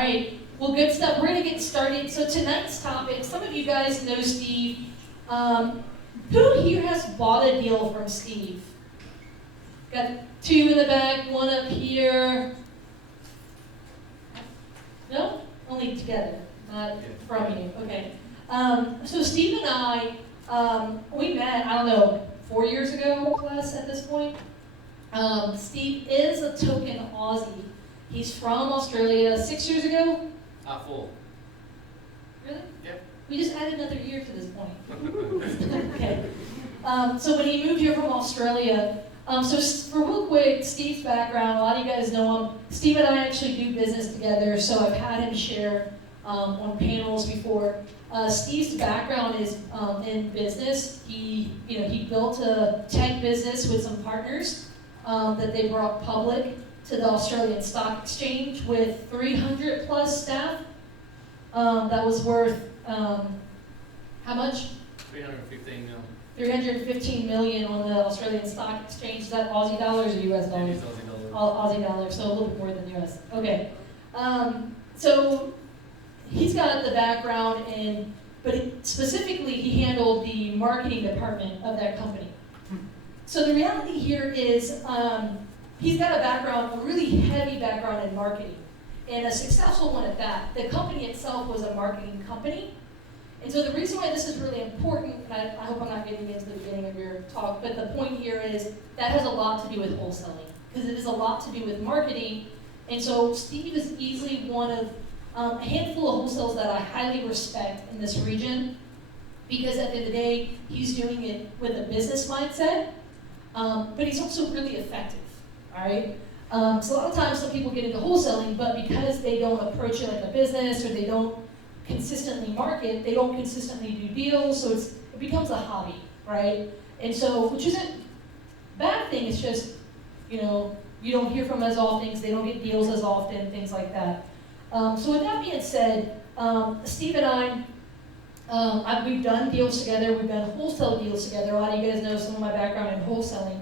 right, well, good stuff. We're going to get started. So tonight's topic, some of you guys know Steve. Who here has bought a deal from Steve? Got two in the back, one up here. No? Only together, not from you. Okay. So Steve and I, we met, I don't know, 4 years ago, plus at this point. Steve is a token Aussie. He's from Australia. 6 years ago? 4. Really? Yep. We just added another year to this point. Okay. So when he moved here from Australia, so for real quick, Steve's background, a lot of you guys know him. Steve and I actually do business together, so I've had him share on panels before. Steve's background is in business. He built a tech business with some partners that they brought public to the Australian Stock Exchange with 300 plus staff. That was worth how much? 315 mil. 315 million on the Australian Stock Exchange. Is that Aussie dollars or US dollars? It is Aussie dollars. Aussie dollars, so a little bit more than US. Okay. So he's got the background but specifically he handled the marketing department of that company. So the reality here is he's got a really heavy background in marketing, and a successful one at that. The company itself was a marketing company. And so the reason why this is really important, and I hope I'm not getting into the beginning of your talk, but the point here is that has a lot to do with wholesaling, because it is a lot to do with marketing. And so Steve is easily one of a handful of wholesalers that I highly respect in this region, because at the end of the day, he's doing it with a business mindset, but he's also really effective, all right? So a lot of times some people get into wholesaling, but because they don't approach it like a business, or they don't consistently market, they don't consistently do deals, so it becomes a hobby, right? And so, which isn't a bad thing, it's just, you don't hear from them as often, because they don't get deals as often, things like that. So with that being said, Steve and we've done deals together, we've done wholesale deals together. A lot of you guys know some of my background in wholesaling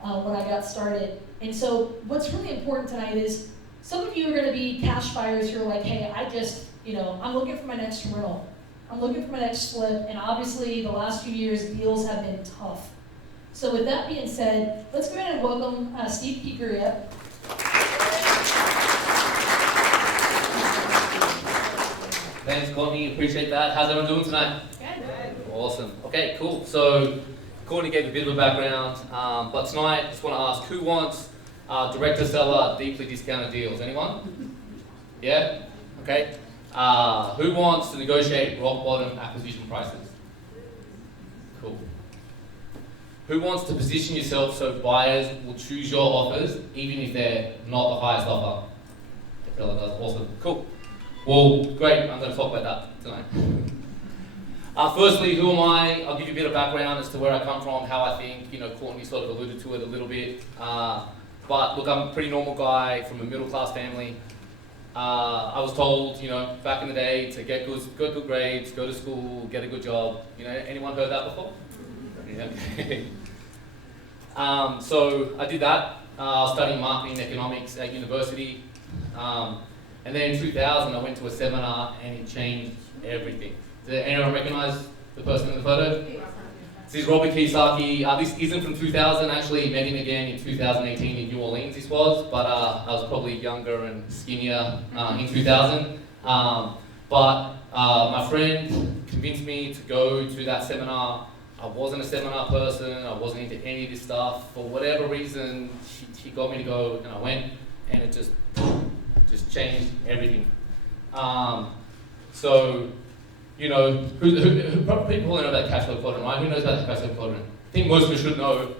when I got started. And so what's really important tonight is, some of you are gonna be cash buyers who are like, hey, I'm looking for my next rental. I'm looking for my next flip, and obviously the last few years, deals have been tough. So with that being said, let's go ahead and welcome Steve Keighery up. Thanks, Courtney. Appreciate that. How's everyone doing tonight? Good. Awesome. Okay, cool. So Courtney gave a bit of a background, but tonight I just want to ask, who wants direct to seller, deeply discounted deals? Anyone? Yeah? Okay. Who wants to negotiate rock bottom acquisition prices? Cool. Who wants to position yourself so buyers will choose your offers even if they're not the highest offer? Everyone does. Awesome. Cool. Well, great. I'm going to talk about that tonight. Firstly, who am I? I'll give you a bit of background as to where I come from, how I think. Courtney sort of alluded to it a little bit. But look, I'm a pretty normal guy from a middle-class family. I was told, back in the day to get good grades, go to school, get a good job. Anyone heard that before? Yeah. So I did that. I was studying marketing and economics at university. And then in 2000, I went to a seminar and it changed everything. Does anyone recognize the person in the photo? This is Robert Kiyosaki. This isn't from 2000, actually. Met him again in 2018 in New Orleans, this was, but I was probably younger and skinnier in 2000. But my friend convinced me to go to that seminar. I wasn't a seminar person, I wasn't into any of this stuff. For whatever reason, she got me to go, and I went, and it just changed everything. So, people know about cash flow quadrant, right? Who knows about the cash flow quadrant? I think most of us should know.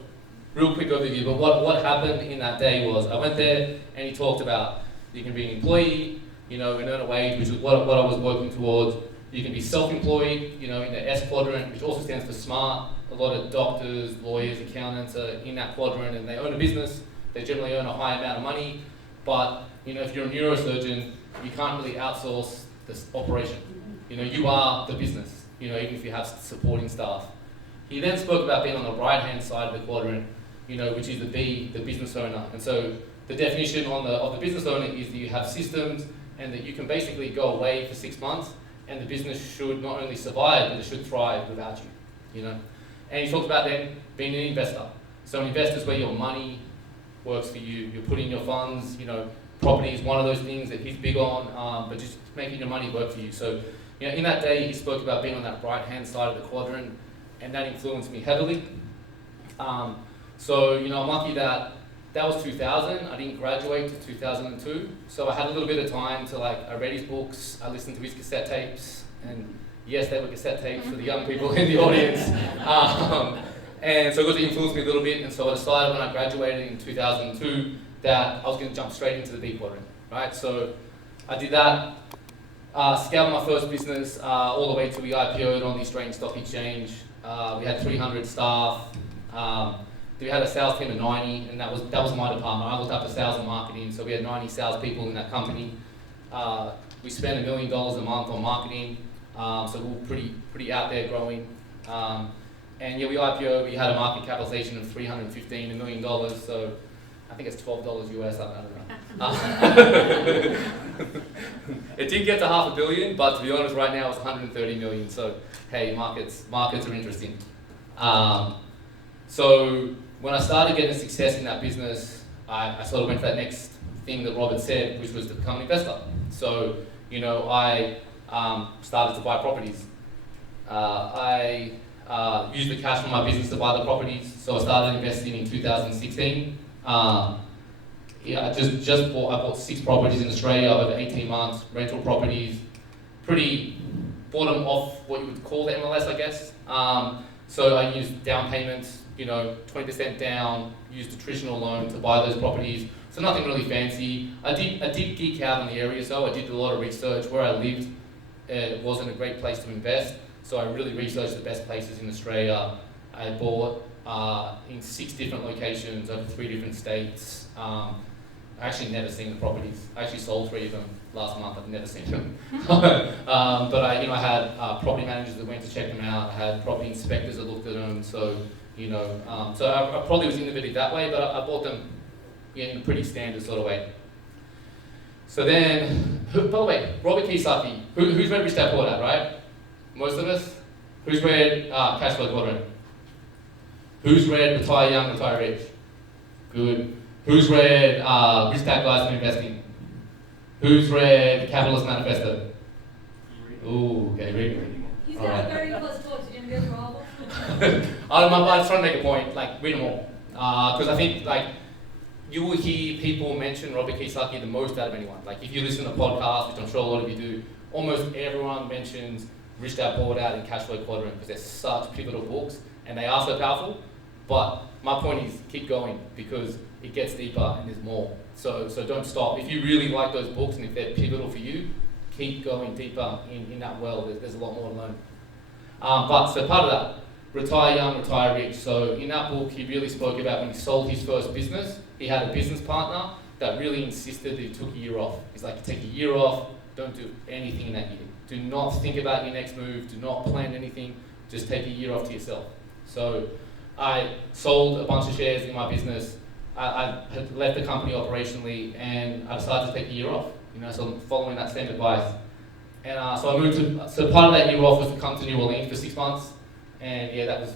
Real quick overview, but what happened in that day was, I went there and he talked about, you can be an employee, and earn a wage, which is what I was working towards. You can be self-employed, in the S quadrant, which also stands for SMART. A lot of doctors, lawyers, accountants are in that quadrant, and they own a business. They generally earn a high amount of money, but if you're a neurosurgeon, you can't really outsource this operation. You are the business, even if you have supporting staff. He then spoke about being on the right-hand side of the quadrant, which is the B, the business owner. And so the definition of the business owner is that you have systems and that you can basically go away for 6 months, and the business should not only survive, but it should thrive without you, you know. And he talked about then being an investor. So an investor is where your money works for you. You're putting your funds, you know, property is one of those things that he's big on, but just making your money work for you. So, you know, in that day, he spoke about being on that right-hand side of the quadrant, and that influenced me heavily. So, you know, I'm lucky that was 2000. I didn't graduate to 2002, so I had a little bit of time to, like, I read his books, I listened to his cassette tapes, and yes, they were cassette tapes for the young people in the audience. And so it got to influence me a little bit, and so I decided when I graduated in 2002 that I was going to jump straight into the B quadrant, right? So I did that, scaled my first business all the way to we IPO'd on the Australian Stock Exchange. We had 300 staff. We had a sales team of 90, and that was my department. I looked after sales and marketing, so we had 90 salespeople in that company. We spent $1 million a month on marketing, so we were pretty out there growing. And yeah, we IPO'd, we had a market capitalization of $315 million, so I think it's $12 US, I don't know. It did get to $500 million, but to be honest, right now it's 130 million, so hey, markets are interesting. So when I started getting success in that business, I sort of went to that next thing that Robert said, which was to become an investor. So, you know, I started to buy properties. I used the cash from my business to buy the properties, so I started investing in 2016. Yeah, I bought 6 properties in Australia over 18 months, rental properties, bought them off what you would call the MLS, I guess. So I used down payments, you know, 20% down, used a traditional loan to buy those properties. So nothing really fancy. I did geek out on the area, so I did a lot of research. Where I lived, it wasn't a great place to invest, so I really researched the best places in Australia. I bought in 6 different locations over 3 different states. I actually never seen the properties. I actually sold 3 of them last month. I've never seen them. But I had property managers that went to check them out. I had property inspectors that looked at them. So, you know, so I probably was innovative that way, but I bought them in a pretty standard sort of way. So then, by the way, Robert Kiyosaki, who's read Rich Dad Poor Dad, right? Most of us? Who's read Cash Flow Quadrant? Who's read Retire Young, Retire Rich? Good. Who's read Rich Dad Guides to Investing? Who's read Capitalist Manifesto? Ooh, okay, read. He's got 30 plus books. You're gonna go through all of them? I'm just trying to make a point, like, read them all. Because I think, like, you will hear people mention Robert Kiyosaki the most out of anyone. Like, if you listen to podcasts, which I'm sure a lot of you do, almost everyone mentions Rich Dad Poor Dad and Cash Flow Quadrant because they're such pivotal books and they are so powerful. But my point is, keep going because it gets deeper and there's more. So don't stop. If you really like those books and if they're pivotal for you, keep going deeper in that well. There's a lot more to learn. So part of that, Retire Young, Retire Rich. So in that book, he really spoke about when he sold his first business, he had a business partner that really insisted that he took a year off. He's like, take a year off, don't do anything in that year. Do not think about your next move, do not plan anything, just take a year off to yourself. So I sold a bunch of shares in my business. I had left the company operationally and I decided to take a year off, you know, so I'm following that same advice. And so I so part of that year off was to come to New Orleans for 6 months. And yeah, that was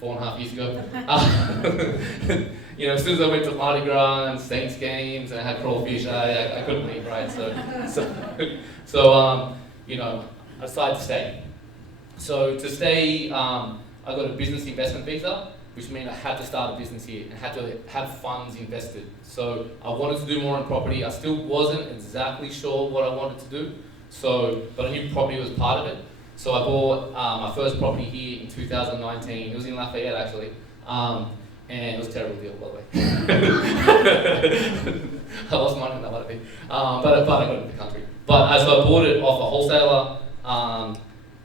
4.5 years ago. You know, as soon as I went to Mardi Gras and Saints games and I had crawfish, I couldn't leave, right? So you know, I decided to stay. So to stay, I got a business investment visa, which meant I had to start a business here and had to have funds invested. So I wanted to do more in property. I still wasn't exactly sure what I wanted to do. But I knew property was part of it. So I bought my first property here in 2019. It was in Lafayette actually. And it was a terrible deal, by the way. I lost money on that one, I think. But I got it in the country. So I bought it off a wholesaler.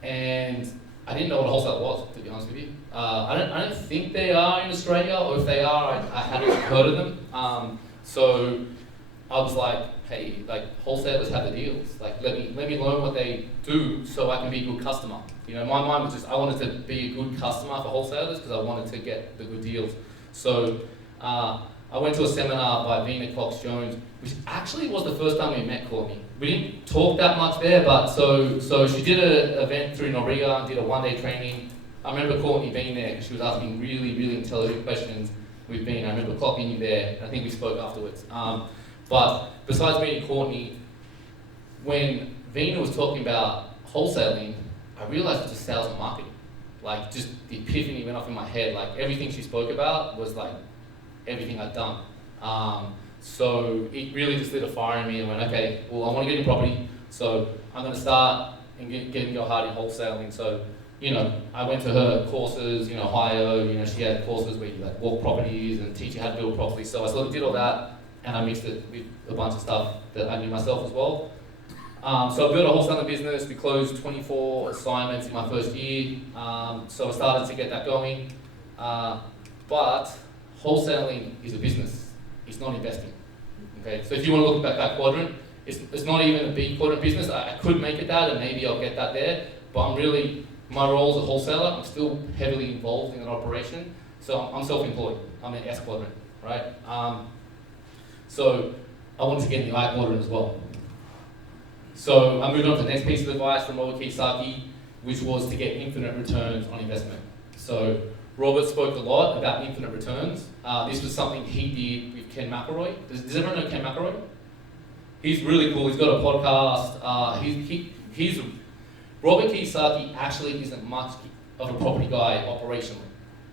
And I didn't know what a wholesaler was, to be honest with you. I don't think they are in Australia, or if they are, I hadn't heard of them. So I was like, hey, like wholesalers have the deals. Like let me learn what they do so I can be a good customer. You know, my mind was just I wanted to be a good customer for wholesalers because I wanted to get the good deals. So I went to a seminar by Vina Cox-Jones, which actually was the first time we met Courtney. We didn't talk that much there, but so she did an event through REIA and did a one-day training. I remember Courtney being there because she was asking really, really intelligent questions with Vina. I remember clocking you there. I think we spoke afterwards. But besides meeting Courtney, when Vina was talking about wholesaling, I realized it's just sales and marketing. Like, just the epiphany went off in my head. Like, everything she spoke about was like everything I'd done. So it really just lit a fire in me and went, okay, well, I want to get in property, so I'm going to start and get go hard in wholesaling. So, you know, I went to her courses, you know, Ohio, you know, she had courses where you like walk properties and teach you how to build properly. So I sort of did all that, and I mixed it with a bunch of stuff that I knew myself as well. So I built a wholesaling business. We closed 24 assignments in my first year. So I started to get that going. But wholesaling is a business. It's not investing. Okay. So if you want to look at that quadrant, it's not even a B quadrant business. I could make it that, and maybe I'll get that there. But my role as a wholesaler, I'm still heavily involved in an operation. So I'm self-employed. I'm in S quadrant, right? So I wanted to get in the I quadrant as well. So I moved on to the next piece of advice from Robert Kiyosaki, which was to get infinite returns on investment. So Robert spoke a lot about infinite returns. This was something he did with Ken McElroy. Does everyone know Ken McElroy? He's really cool. He's got a podcast. He's Robert Kiyosaki actually isn't much of a property guy operationally.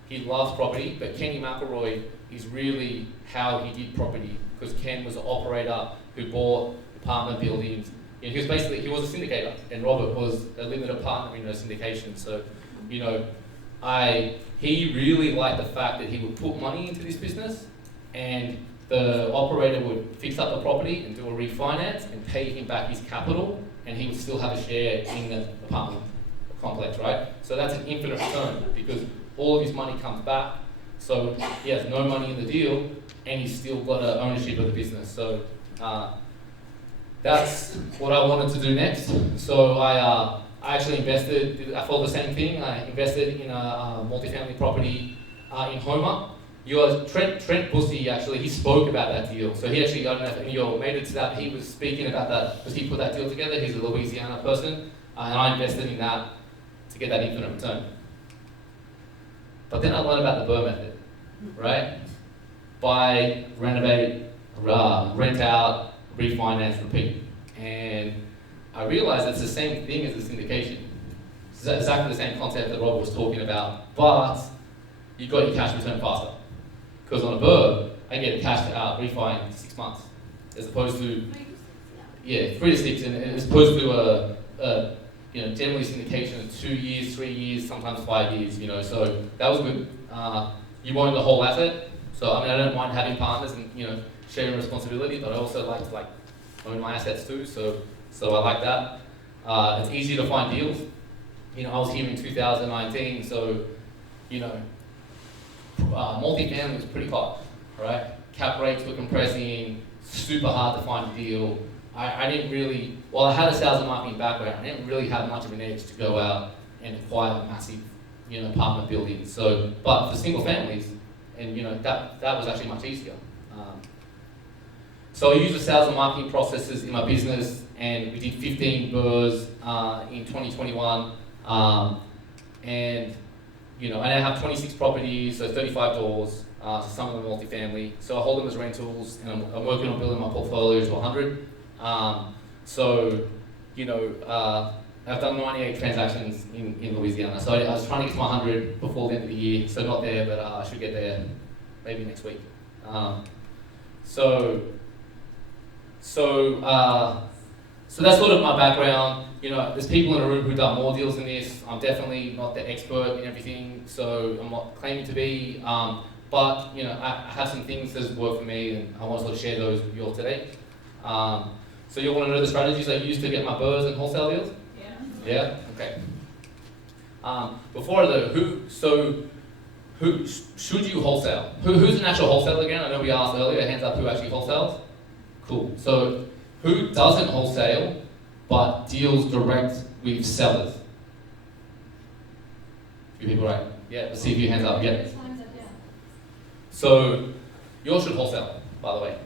He loves property, but Kenny McElroy is really how he did property, because Ken was an operator who bought apartment buildings. You know, he was a syndicator, and Robert was a limited partner in those syndications. So, you know, he really liked the fact that he would put money into this business, and the operator would fix up the property and do a refinance and pay him back his capital, and he would still have a share in the apartment complex, right? So that's an infinite return, because all of his money comes back. So he has no money in the deal, and he's still got an ownership of the business. So that's what I wanted to do next. So I actually I followed the same thing. I invested in a multifamily property in Homer. Trent Bussey, actually, he spoke about that deal. So he actually, I don't know if any of you all made it to that, but he was speaking about that because he put that deal together. He's a Louisiana person, and I invested in that to get that infinite return. But then I learned about the BRRRR method, right? Buy, renovate, rent out, refinance, repeat. And I realized it's the same thing as the syndication. It's exactly the same concept that Rob was talking about, but you got your cash return faster. Because on a BRRRR, I get a cash refi in 6 months, as opposed to 3 to 6, and as opposed to generally syndication of 2 years, 3 years, sometimes 5 years. You know, so that was good. You own the whole asset, so I mean I don't mind having partners and sharing responsibility, but I also like to own my assets too. So I like that. It's easier to find deals. I was here in 2019, so multifamily was pretty hot, right? Cap rates were compressing, super hard to find a deal. I didn't really, I had a sales and marketing background. I didn't really have much of an edge to go out and acquire massive, apartment buildings. So, but for single families, and that was actually much easier. So I used the sales and marketing processes in my business, and we did 15 BRRRRs in 2021, and I now have 26 properties, so 35 doors, so some of them multifamily. So I hold them as rentals, and I'm working on building my portfolio to 100. I've done 98 transactions in Louisiana. So I was trying to get to 100 before the end of the year, so not there, but I should get there maybe next week. So that's sort of my background. There's people in the room who've done more deals than this. I'm definitely not the expert in everything, so I'm not claiming to be. But I have some things that work for me, and I want to sort of share those with you all today. So you want to know the strategies I use to get my BRRRRs and wholesale deals? Yeah. Yeah. Okay. Before I do, who should you wholesale? Who's an actual wholesaler again? I know we asked earlier. Hands up, who actually wholesales? Cool. So who doesn't wholesale but deals direct with sellers? A few people, right? Yeah. Let's see a few hands up. Yeah. So yours should wholesale, by the way.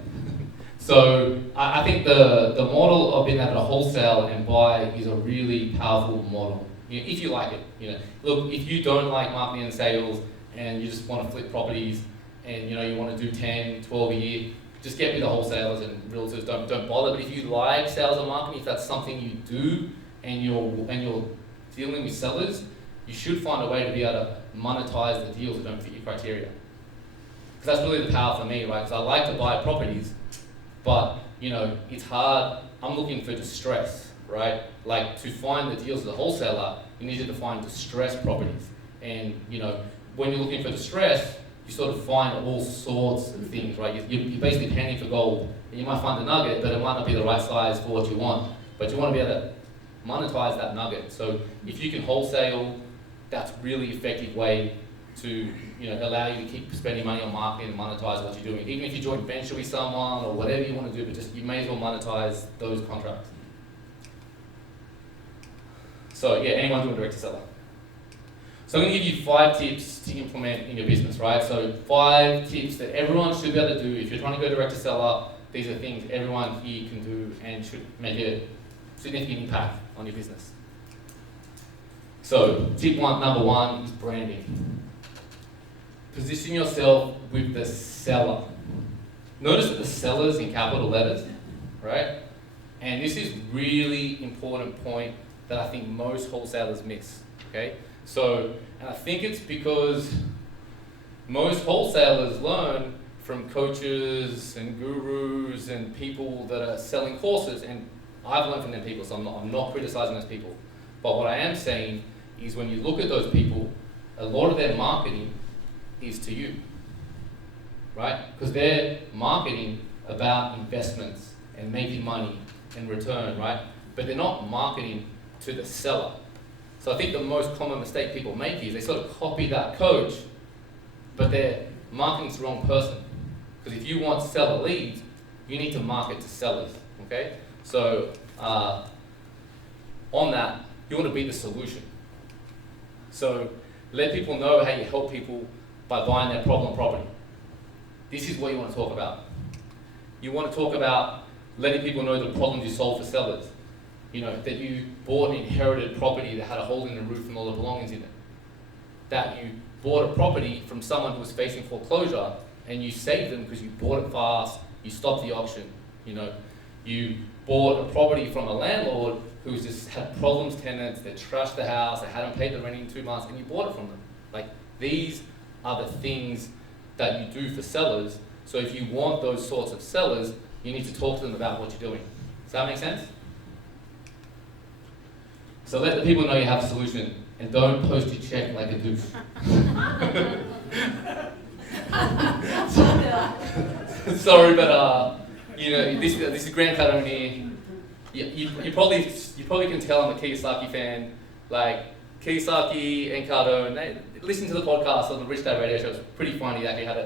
So I think the model of being able to wholesale and buy is a really powerful model. If you like it, Look, if you don't like marketing and sales and you just want to flip properties and you want to do 10, 12 a year, just get with the wholesalers and realtors. Don't bother. But if you like sales and marketing, if that's something you do and you're dealing with sellers, you should find a way to be able to monetize the deals that don't fit your criteria. Because that's really the power for me, right? Because I like to buy properties, but it's hard. I'm looking for distress, right? Like to find the deals as a wholesaler, you need to find distressed properties. And when you're looking for distress, you sort of find all sorts of things, right? You're basically panning for gold. And you might find a nugget, but it might not be the right size for what you want. But you want to be able to monetize that nugget. So if you can wholesale, that's a really effective way to allow you to keep spending money on marketing and monetize what you're doing. Even if you joint venture with someone or whatever you want to do, but just you may as well monetize those contracts. So yeah, anyone doing direct to seller. So I'm going to give you 5 tips to implement in your business, right? So 5 tips that everyone should be able to do. If you're trying to go direct to seller, these are things everyone here can do and should make a significant impact on your business. So number one is branding. Position yourself with the seller. Notice that the seller's in capital letters, right? And this is really important point that I think most wholesalers miss, okay? So, and I think it's because most wholesalers learn from coaches and gurus and people that are selling courses, and I've learned from them people, so I'm not criticizing those people. But what I am saying is when you look at those people, a lot of their marketing is to you, right? Because they're marketing about investments and making money and return, right? But they're not marketing to the seller. So I think the most common mistake people make is they sort of copy that coach, but they're marketing to the wrong person. Because if you want seller leads, you need to market to sellers, okay? So on that, you want to be the solution. So let people know how you help people by buying their problem property. This is what you want to talk about. You want to talk about letting people know the problems you solve for sellers. That you bought an inherited property that had a hole in the roof and all the belongings in it. That you bought a property from someone who was facing foreclosure and you saved them because you bought it fast, you stopped the auction. You bought a property from a landlord who's just had problems tenants, they trashed the house, they hadn't paid the rent in 2 months, and you bought it from them. Like, these are the things that you do for sellers. So if you want those sorts of sellers, you need to talk to them about what you're doing. Does that make sense? So let the people know you have a solution, and don't post your check like a douche. Sorry, but this is Grant Cardone. You probably can tell I'm a Kiyosaki fan. Like Kiyosaki and Cardone, they listen to the podcast on the Rich Dad Radio Show. It's pretty funny. They actually had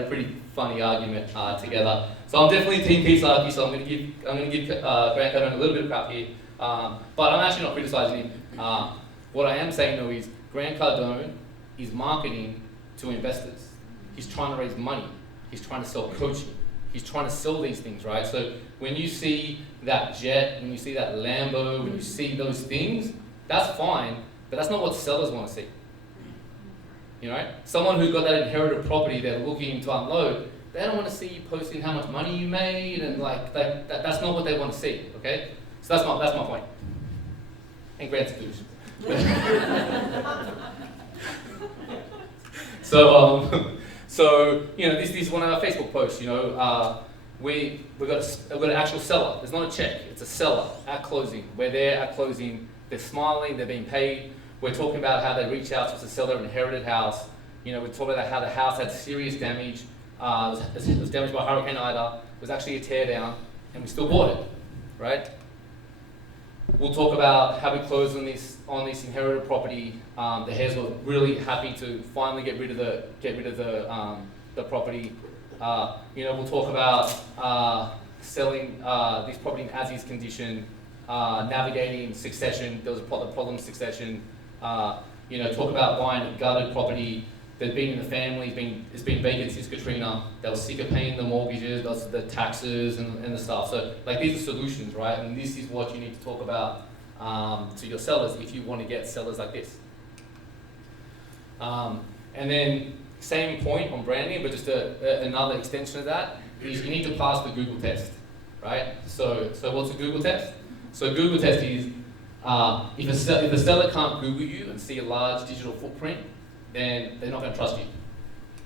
a pretty funny argument together. So I'm definitely Team Kiyosaki. So I'm going to give Grant Cardone a little bit of crap here. But I'm actually not criticizing him. What I am saying though is Grant Cardone is marketing to investors. He's trying to raise money. He's trying to sell coaching. He's trying to sell these things, right? So when you see that jet, when you see that Lambo, when you see those things, that's fine, but that's not what sellers want to see. Someone who's got that inherited property they're looking to unload, they don't want to see you posting how much money you made and that's not what they want to see, okay? So that's my point. And Grant's a douche. So this is one of our Facebook posts. We've got an actual seller. There's not a check. It's a seller at closing. We're there at closing. They're smiling. They're being paid. We're talking about how they reached out to us to sell their inherited house. We're talking about how the house had serious damage. It was damaged by Hurricane Ida. It was actually a tear down, and we still bought it, right? We'll talk about how we closed on this inherited property. The Hares were really happy to finally get rid of the property. We'll talk about selling this property in as-is condition, navigating succession. There was a problem with succession. Talk about buying a gutted property, they've been in the family, it's been vacant since Katrina, they were sick of paying the mortgages, the taxes and the stuff. So like these are solutions, right? And this is what you need to talk about to your sellers if you want to get sellers like this. And then same point on branding, but just another extension of that is you need to pass the Google test, right? So what's a Google test? So a Google test is if the seller can't Google you and see a large digital footprint, then they're not going to trust you,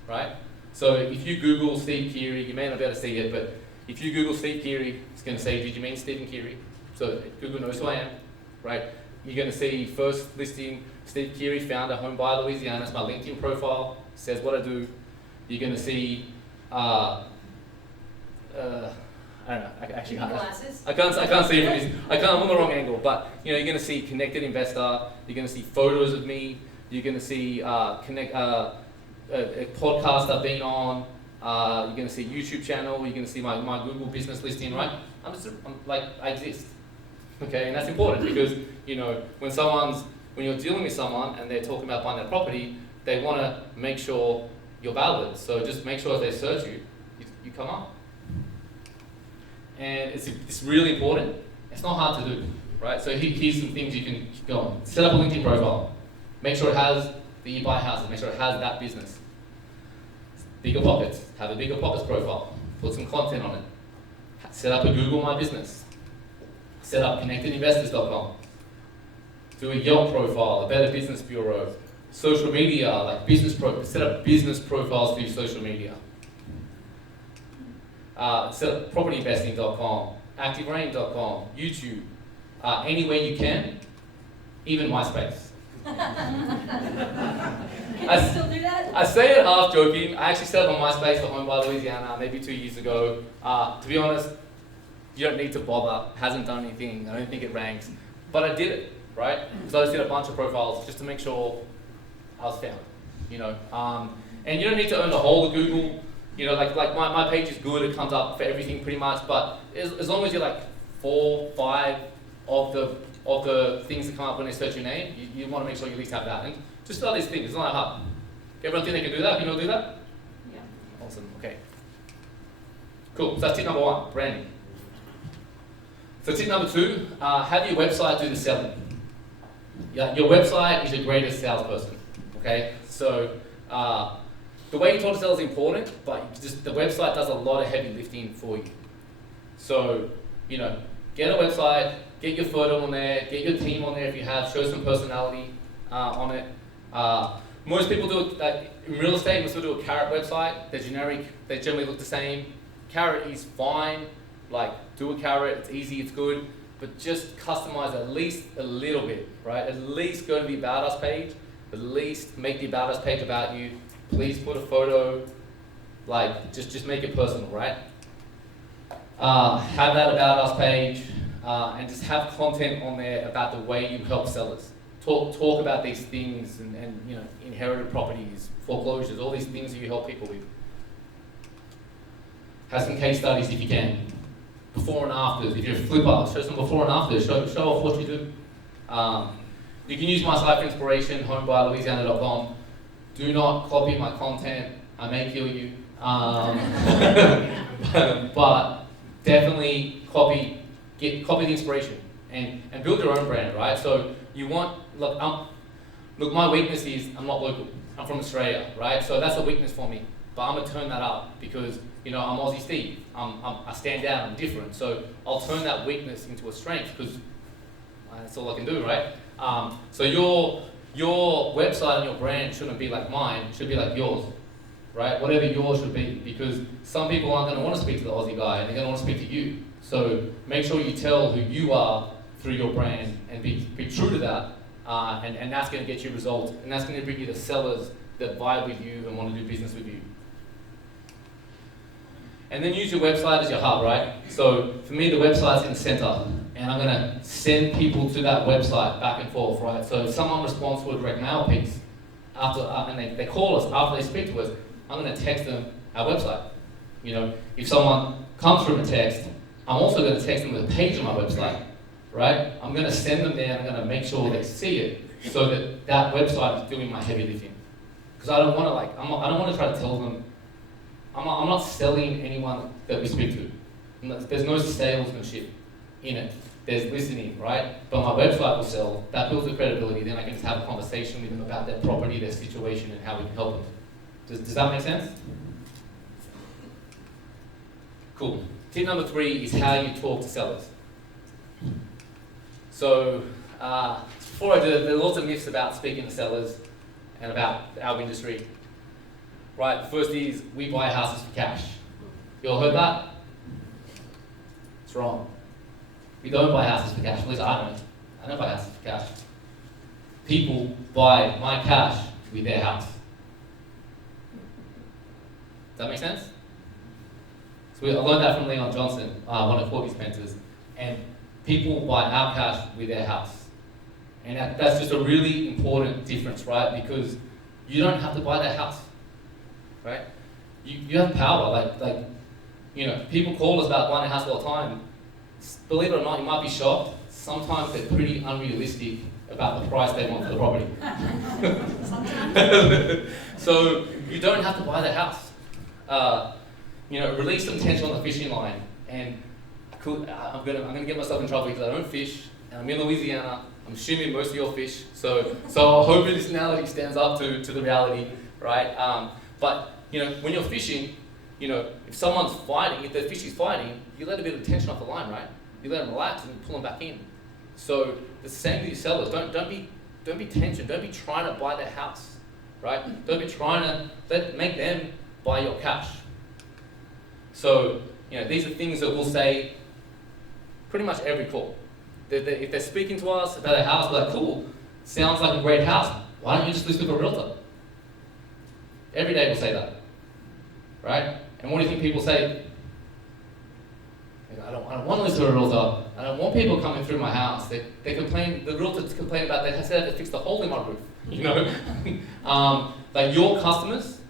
right? So if you Google Steve Keighery, you may not be able to see it, but if you Google Steve Keighery, it's going to say, did you mean Stephen Keighery? So Google knows who I am, right? You're going to see first listing, Steve Keighery, founder, home buyer, Louisiana. That's my LinkedIn profile. Says what I do. You're going to see, I don't know. I actually can't. Glasses. I can't see from this. I'm on the wrong angle. But you're going to see connected investor. You're going to see photos of me. You're going to see a podcast I've been on. You're going to see YouTube channel. You're going to see my Google business listing. Right? I'm like I exist. Okay, and that's important because when you're dealing with someone and they're talking about buying their property, they want to make sure you're valid. So just make sure if they search you come up. And it's really important. It's not hard to do, right? So here's some things you can go on. Set up a LinkedIn profile. Make sure it has that you buy houses. Make sure it has that business. Bigger pockets. Have a bigger pockets profile. Put some content on it. Set up a Google My Business. Set up connectedinvestors.com. Do a Yelp profile, a Better Business Bureau. Social media, like set up business profiles through social media. Set up propertyinvesting.com, activerain.com, YouTube, anywhere you can, even MySpace. I still do that? I say it half joking. I actually set up on MySpace for Home by Louisiana maybe 2 years ago. To be honest, you don't need to bother. It hasn't done anything. I don't think it ranks. But I did it, right? Because I just did a bunch of profiles just to make sure I was found, And you don't need to own the whole of Google. Like my page is good. It comes up for everything pretty much. But as long as you're like 4, 5 of the things that come up when they search your name, you want to make sure you at least have that. And just fill out these things. It's not that hard. Everyone think they can do that? Can you all do that? Yeah. Awesome. Okay. Cool. So that's tip number 1, branding. So tip number 2, have your website do the selling. Yeah, your website is your greatest salesperson. Okay. So the way you talk to sellers is important, but just the website does a lot of heavy lifting for you. So get a website, get your photo on there, get your team on there if you have, show some personality on it. Most people do it in real estate. Most people do a Carrot website. They're generic. They generally look the same. Carrot is fine. Like do a Carrot. It's easy. It's good. But just customize at least a little bit, right? At least go to the About Us page. At least make the About Us page about you. Please put a photo. Like just make it personal, right? Have that About Us page, and just have content on there about the way you help sellers. Talk about these things and inherited properties, foreclosures, all these things that you help people with. Have some case studies if you can. Before and afters. If you're a flipper, show some before and afters. Show off what you do. You can use my site for inspiration, homebuylouisiana.com. Do not copy my content. I may kill you. But definitely copy the inspiration and build your own brand, right? So you want, look, my weakness is I'm not local. I'm from Australia, right? So that's a weakness for me. But I'm gonna turn that up because I'm Aussie Steve. I stand out. I'm different. So I'll turn that weakness into a strength because that's all I can do, right? So your website and your brand shouldn't be like mine. It should be like yours, right? Whatever yours should be, because some people aren't going to want to speak to the Aussie guy, and they're going to want to speak to you. So make sure you tell who you are through your brand and be true to that, and that's going to get you results, and that's going to bring you the sellers that vibe with you and want to do business with you. And then use your website as your hub, right? So for me, the website's in the center, and I'm going to send people to that website back and forth, right? So if someone responds to a direct mail piece after, and they call us after they speak to us, I'm going to text them our website. If someone comes from a text, I'm also going to text them with a page on my website, right? I'm going to send them there, and I'm going to make sure they see it so that website is doing my heavy lifting. Because I don't want to I don't want to try to tell them, I'm not selling anyone that we speak to. There's no salesmanship in it. There's listening, right? But my website will sell, that builds the credibility, then I can just have a conversation with them about their property, their situation, and how we can help them. Does that make sense? Cool. Tip number 3 is how you talk to sellers. So, before I do it, there are lots of myths about speaking to sellers and about our industry. Right, the first is, we buy houses for cash. You all heard that? It's wrong. We don't buy houses for cash, at least I don't. I don't buy houses for cash. People buy my cash with their house. Does that make sense? So I learned that from Leon Johnson, one of Courtney's mentors. And people buy our cash with their house. And that's just a really important difference, right? Because you don't have to buy that house, right? You have power, like people call us about buying a house all the time. Believe it or not, you might be shocked. Sometimes they're pretty unrealistic about the price they want for the property. So you don't have to buy the house. Release some tension on the fishing line. And I'm gonna get myself in trouble because I don't fish, and I'm in Louisiana. I'm assuming most of you all fish, so I hope this analogy stands up to the reality, right? But when you're fishing, if someone's fighting, if the fish is fighting, you let a bit of tension off the line, right? You let them relax and pull them back in. So the same with your sellers. Don't be tension. Don't be trying to buy their house, right? Don't be trying to make them buy your cash. So these are things that we'll say pretty much every call. If they're speaking to us about a house, we're like, cool, sounds like a great house. Why don't you just list with a realtor? Every day we'll say that, right? And what do you think people say? I don't want to list with a realtor. I don't want people coming through my house. They complain. The realtors complain about they said to fix the hole in my roof. Like your customers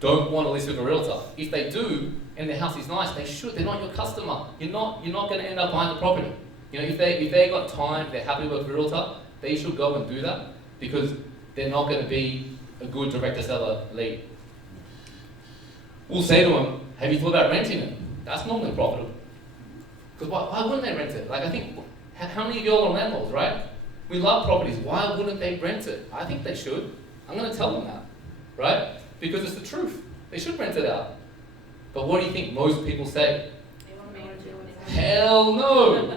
don't want to list with a realtor. If they do, and their house is nice, they should. They're not your customer. You're not going to end up buying the property. If they got time, they're happy with a realtor, they should go and do that because they're not going to be a good director-seller lead. We'll say to them, have you thought about renting it? That's normally profitable. Because why wouldn't they rent it? Like, I think, how many of you all are landlords, right? We love properties. Why wouldn't they rent it? I think they should. I'm going to tell them that, right? Because it's the truth. They should rent it out. But what do you think most people say? They want to manage it. Hell no!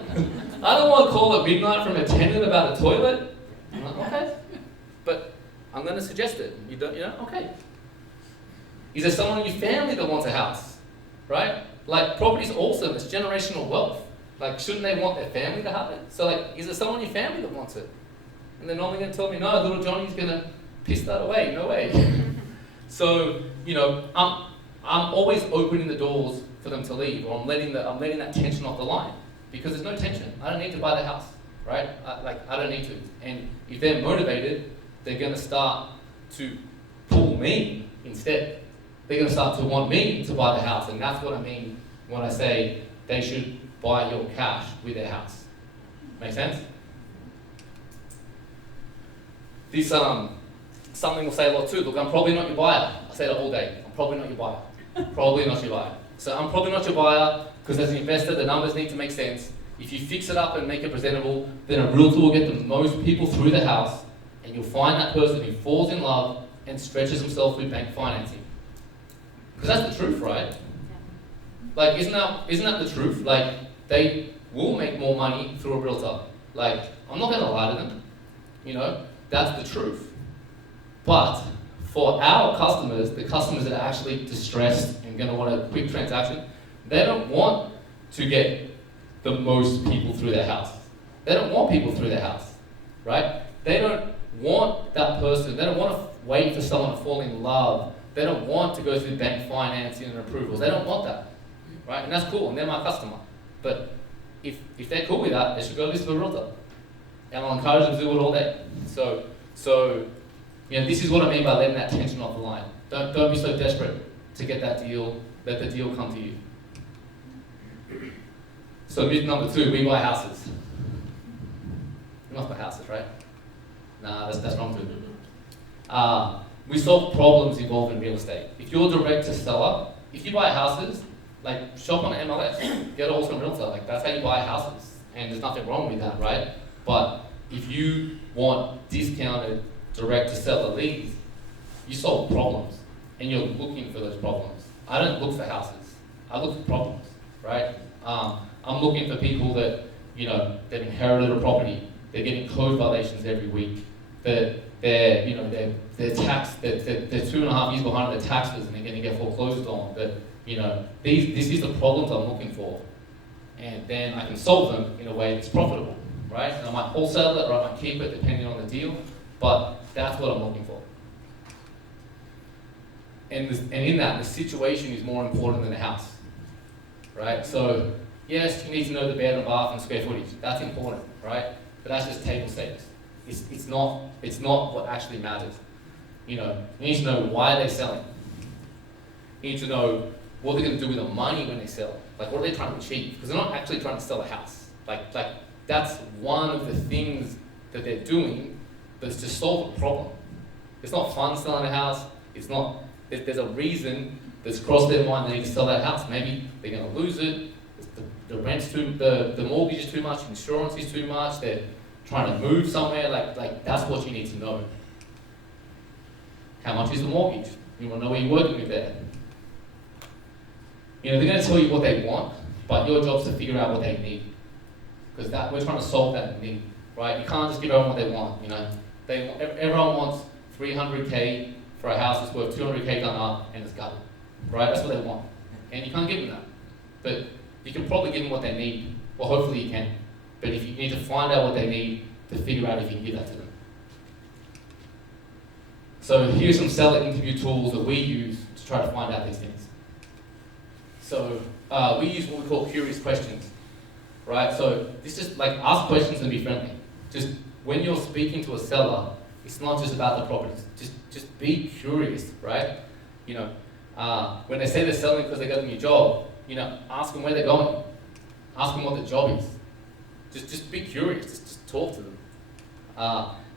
I don't want to call at midnight from a tenant about a toilet. I'm like, okay. But I'm going to suggest it. You don't, okay. Is there someone in your family that wants a house? Right? Like, property's awesome. It's generational wealth. Like, shouldn't they want their family to have it? So, like, is there someone in your family that wants it? And they're normally going to tell me, no, little Johnny's going to piss that away. No way. So, I'm always opening the doors for them to leave, or I'm letting that tension off the line, because there's no tension. I don't need to buy the house, right? I don't need to. And if they're motivated, they're going to start to pull me instead. They're going to start to want me to buy the house, and that's what I mean when I say they should buy your cash with their house. Make sense? This something we'll say a lot too. Look, I'm probably not your buyer. I say that all day. I'm probably not your buyer. Probably not your buyer. So I'm probably not your buyer because as an investor, the numbers need to make sense. If you fix it up and make it presentable, then a realtor will get the most people through the house, and you'll find that person who falls in love and stretches himself with bank financing. Because that's the truth, right? Like, isn't that the truth? Like, they will make more money through a realtor. Like, I'm not going to lie to them. That's the truth. But for our customers, the customers that are actually distressed and going to want a quick transaction, they don't want to get the most people through their house. They don't want people through their house, right? They don't want that person. They don't want to wait for someone to fall in love. They don't want to go through bank financing and approvals. They don't want that, right? And that's cool, and they're my customer. But if they're cool with that, they should go listen to a realtor. And I'll encourage them to do it all day. So this is what I mean by letting that tension off the line. Don't be so desperate to get that deal. Let the deal come to you. So myth number 2, we buy houses. We must buy houses, right? Nah, that's wrong too. we solve problems involved in real estate. If you're direct to seller, if you buy houses, like shop on MLS, get a wholesale realtor, like that's how you buy houses. And there's nothing wrong with that, right? But if you want discounted direct to seller leads, you solve problems and you're looking for those problems. I don't look for houses, I look for problems, right? I'm looking for people that, you know, they've inherited a property, they're getting code violations every week, that they're 2.5 years behind on their taxes and they're going to get foreclosed on. That, you know, this is the problems I'm looking for, and then I can solve them in a way that's profitable, right? And I might wholesale it or I might keep it depending on the deal, but that's what I'm looking for. And in that, the situation is more important than the house, right? So yes, you need to know the bed and bath and square footage. That's important, right? But that's just table stakes. It's not what actually matters. You know, you need to know why they're selling. You need to know what they're going to do with the money when they sell. Like, what are they trying to achieve? Because they're not actually trying to sell a house. Like that's one of the things that they're doing, but it's to solve a problem. It's not fun selling a house. It's not. There's a reason that's crossed their mind they need to sell that house. Maybe they're going to lose it. The rent's the mortgage is too much. Insurance is too much. They're trying to move somewhere. Like that's what you need to know. How much is the mortgage? You want to know what you're working with there. You know, they're going to tell you what they want, but your job's to figure out what they need. Because we're trying to solve that need, right? You can't just give everyone what they want, you know. Everyone wants 300K for a house that's worth 200K done up and it's gutted, right? That's what they want. And you can't give them that. But you can probably give them what they need. Well, hopefully you can. But if you need to find out what they need to figure out if you can give that to them. So here's some seller interview tools that we use to try to find out these things. So we use what we call curious questions, right? So this is like, ask questions and be friendly. Just when you're speaking to a seller, it's not just about the properties. Just be curious, right? You know, when they say they're selling because they got a new job, you know, ask them where they're going. Ask them what the job is. Just be curious. Just talk to them.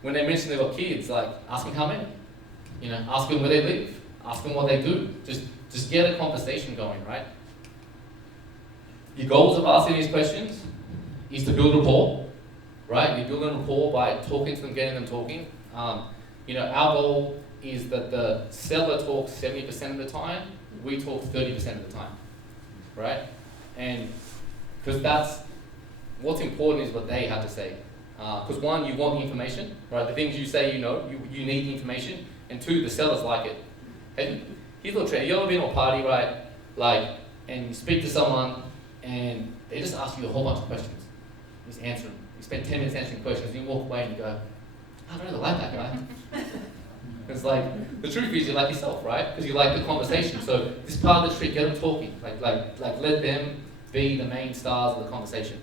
When they mention they've got kids, like, ask them how many. You know, ask them where they live. Ask them what they do. Just get a conversation going, right? Your goals of asking these questions is to build rapport, right? You're building rapport by talking to them, getting them talking. You know, our goal is that the seller talks 70% of the time, we talk 30% of the time, right? And because that's what's important is what they have to say. Because one, you want the information, right? The things you say you know, you need the information. And two, the sellers like it. And here's a little trick. You ever been to a party, right? Like, and you speak to someone and they just ask you a whole bunch of questions. You just answer them. You spend 10 minutes answering questions and you walk away and you go, I don't really like that guy. It's like, the truth is you like yourself, right? Because you like the conversation. So this part of the trick, get them talking. Like let them be the main stars of the conversation.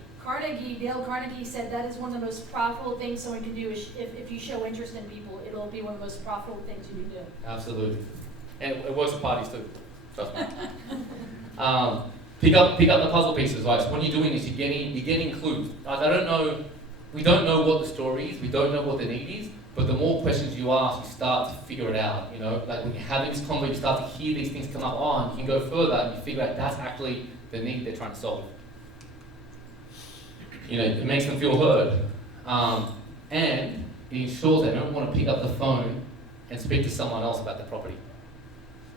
Dale Carnegie said that is one of the most profitable things someone can do is if you show interest in people, it'll be one of the most profitable things you can do. Absolutely. And it works at parties too. Trust me. Pick up the puzzle pieces, right? So what you're doing is you're getting clues. Like, we don't know what the story is, we don't know what the need is, but the more questions you ask, you start to figure it out, you know? Like when you're having this convo, you start to hear these things come up on, you can go further and you figure out that's actually the need they're trying to solve. You know, it makes them feel heard. And it ensures they don't want to pick up the phone and speak to someone else about the property,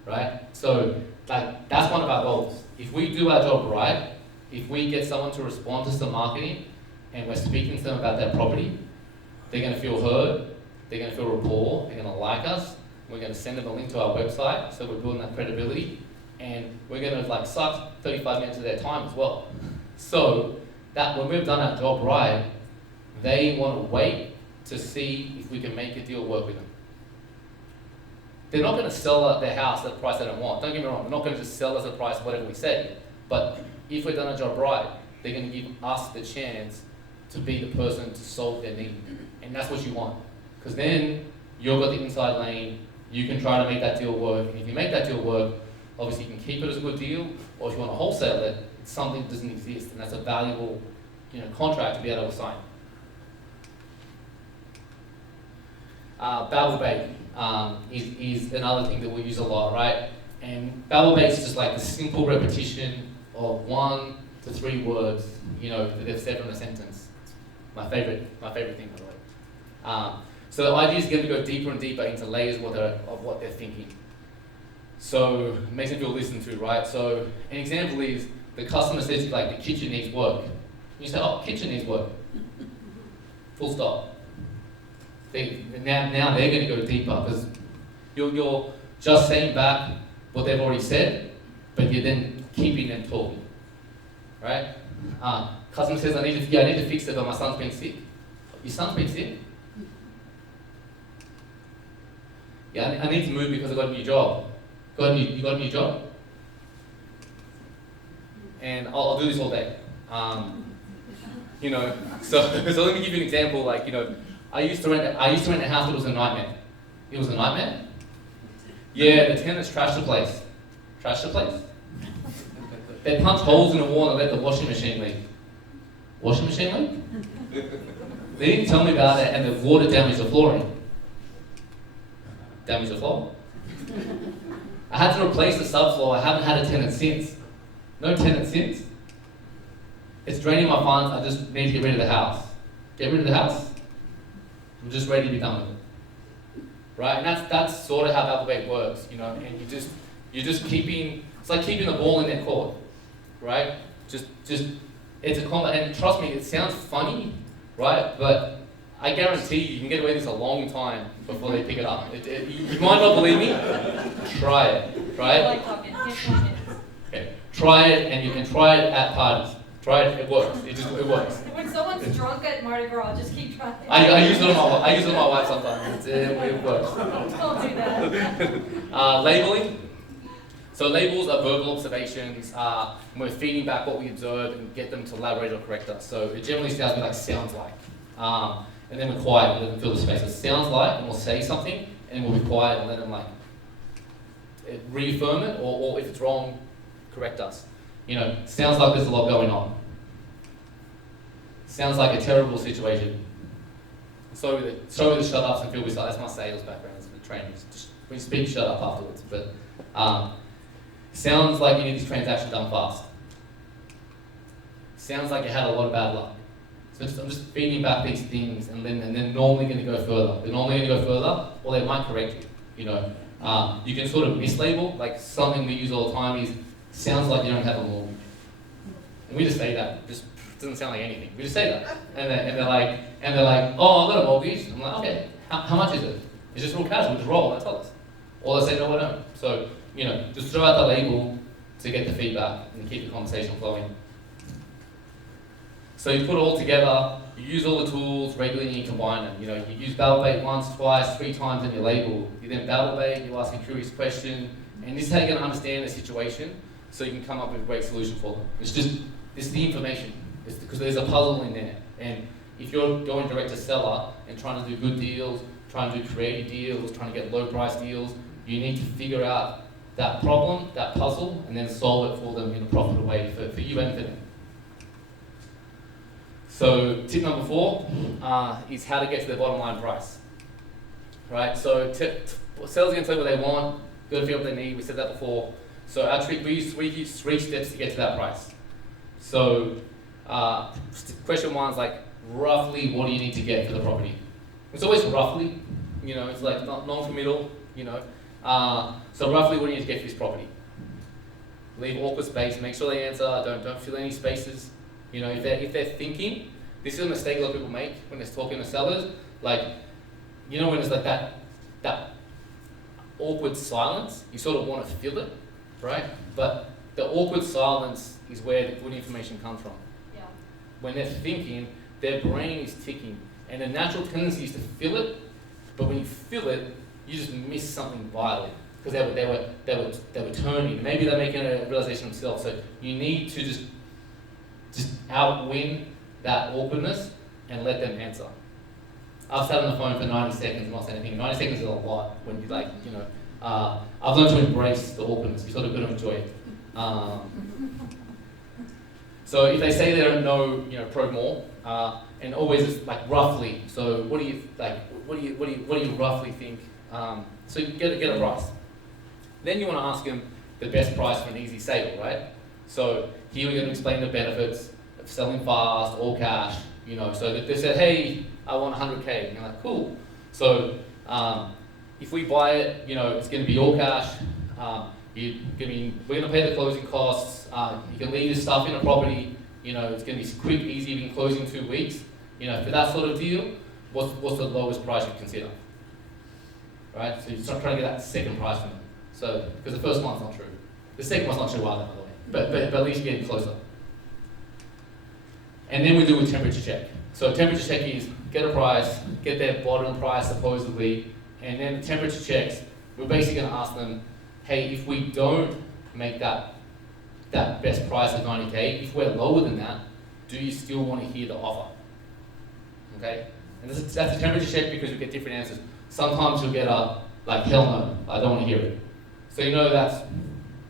right? So, like, that's one of our goals. If we do our job right, if we get someone to respond to some marketing and we're speaking to them about that property, they're going to feel heard, they're going to feel rapport, they're going to like us, we're going to send them a link to our website, so we're building that credibility, and we're going to, like, suck 35 minutes of their time as well. So, that when we've done our job right, they want to wait to see if we can make a deal work with them. They're not going to sell their house at the price they don't want. Don't get me wrong, they're not going to just sell us at the price whatever we say. But if we've done our job right, they're going to give us the chance to be the person to solve their need. And that's what you want. Because then you've got the inside lane, you can try to make that deal work. And if you make that deal work, obviously you can keep it as a good deal, or if you want to wholesale it, it's something that doesn't exist, and that's a valuable, you know, contract to be able to sign. Babel Bay. is another thing that we use a lot, right? And babble-bait is just like the simple repetition of 1 to 3 words, that they've said in a sentence. My favorite thing, by the way. So the idea is going to go deeper and deeper into layers of what they're thinking. So it makes them feel listened to, right? So an example is the customer says like the kitchen needs work. You say, oh, kitchen needs work. Full stop. Now they're going to go deeper because you're just saying back what they've already said, but you're then keeping them talking, right? Customer says, I need to fix it, but my son's been sick. Your son's been sick? Yeah, I need to move because I got a new job. You got a new job? And I'll do this all day. So let me give you an example. Like, I used to rent a house that was a nightmare. It was a nightmare? Yeah, the tenants trashed the place. Trashed the place? They punched holes in the wall and let the washing machine leak. Washing machine leak? They didn't tell me about it, and the water damaged the flooring. Damaged the floor? I had to replace the subfloor. I haven't had a tenant since. No tenant since. It's draining my funds. I just need to get rid of the house. Get rid of the house? I'm just ready to be done with it. Right? And that's sort of how babble-bait works, and you're just keeping, it's like keeping the ball in their court. Right? Just it's a combat, and trust me, it sounds funny, right? But I guarantee you can get away with this a long time before they pick it up. You might not believe me. Try it, right? I like talking. 10 minutes. Okay. Try it, and you can try it at parties. Try it. It works. It works. When someone's drunk at Mardi Gras, just keep trying. I use it on my wife sometimes. It works. Don't do that. Labeling. So labels are verbal observations. We're feeding back what we observe and get them to elaborate or correct us. So it generally sounds like. And then we're quiet and let them fill the space. It sounds like, and we'll say something, and we'll be quiet and let them reaffirm it, or if it's wrong, correct us. Sounds like there's a lot going on. Sounds like a terrible situation. So with the shut ups and fill with that's my sales background, it's the training. Just when you speak, shut up afterwards. But sounds like you need this transaction done fast. Sounds like you had a lot of bad luck. So I'm just feeding back these things, and then normally going to go further. They're normally going to go further, or they might correct you. You can sort of mislabel. Like something we use all the time is sounds like you don't have a mortgage, and we just say that. It just doesn't sound like anything. We just say that, and they're like, oh, I've got a mortgage. I'm like, okay, how much is it? It's just real casual. Just roll. That's all. Or they say no, I don't. So just throw out the label to get the feedback and keep the conversation flowing. So you put it all together, you use all the tools regularly, and you combine them. You use babble-bait once, twice, 3 times in your label. You then babble-bait, you ask a curious question, and this is how you're going to understand the situation, so you can come up with a great solution for them. It's the information. It's because there's a puzzle in there. And if you're going direct to seller and trying to do good deals, trying to do creative deals, trying to get low price deals, you need to figure out that problem, that puzzle, and then solve it for them in a profitable way for you and for them. So tip number 4 is how to get to the bottom line price. Right, so sellers are going to tell you what they want, got to figure out what they need, we said that before. So our trick, we use 3 steps to get to that price. So question 1 is like, roughly what do you need to get for the property? It's always roughly, it's like not non-committal, so roughly what do you need to get for this property? Leave awkward space, make sure they answer, don't fill any spaces. If they're thinking, this is a mistake a lot of people make when they're talking to sellers, like, when it's like that awkward silence, you sort of want to fill it, right? But the awkward silence is where the good information comes from. Yeah. When they're thinking, their brain is ticking, and the natural tendency is to fill it, but when you fill it, you just miss something vital because they were turning. Maybe they're making a realization themselves. So you need to just outwin that awkwardness and let them answer. I've sat on the phone for 90 seconds and not said anything. 90 seconds is a lot when you I've learned to embrace the awkwardness. You sort of got to enjoy it. So if they say they don't know, probe more, and always like roughly. So what do you roughly think So you get a price. Then you want to ask them the best price for an easy sale, right? So here we're going to explain the benefits of selling fast, all cash, so that they said, hey, I want 100K. And you're like, cool. So if we buy it, it's going to be all cash. We're going to pay the closing costs. You can leave your stuff in a property. It's going to be quick, easy. You can close in 2 weeks. For that sort of deal, what's the lowest price you consider? Right? So you're not trying to get that second price from them. So because the first one's not true, the second one's not true either, by the way. But at least you're getting closer. And then we do a temperature check. So a temperature check is get a price, get their bottom price supposedly, and then the temperature checks. We're basically going to ask them, hey, if we don't make that best price of 90K, if we're lower than that, do you still want to hear the offer? Okay? And that's a temperature check because we get different answers. Sometimes you'll get a, like, hell no, I don't want to hear it. So that's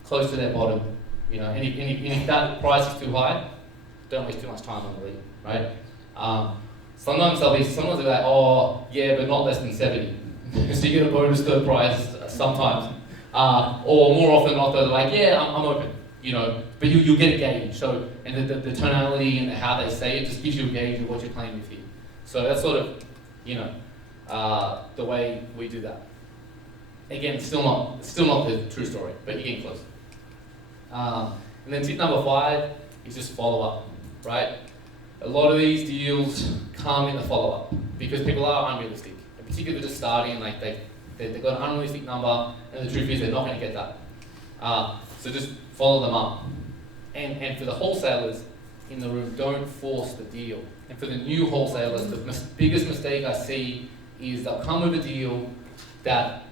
close to their bottom. And if that price is too high, don't waste too much time on the lead, right? Sometimes they're like, oh, yeah, but not less than 70. So you get a bonus third price sometimes. Or more often not, they're like, yeah, I'm open, but you'll get a gauge. So, and the tonality and how they say it just gives you a gauge of what you're claiming to fee. So that's sort of, the way we do that. Again, still not the true story, but you're getting close. And then tip number 5 is just follow up, right? A lot of these deals come in the follow up because people are unrealistic, and particularly just starting, like they've got an unrealistic number, and the truth is they're not going to get that. So just follow them up. And for the wholesalers in the room, don't force the deal. And for the new wholesalers, the biggest mistake I see is they'll come with a deal that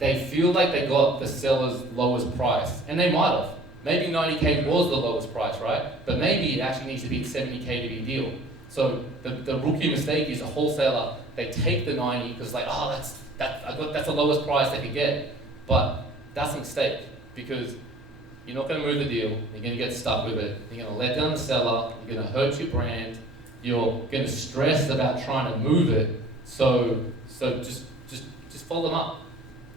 they feel like they got the seller's lowest price, and they might have. Maybe 90K was the lowest price, right? But maybe it actually needs to be 70K to be a deal. So the rookie mistake is a wholesaler, they take the 90 because like, oh, that's the lowest price they could get. But that's a mistake because you're not going to move the deal, you're going to get stuck with it, you're going to let down the seller, you're going to hurt your brand, you're going to stress about trying to move it. So just follow them up.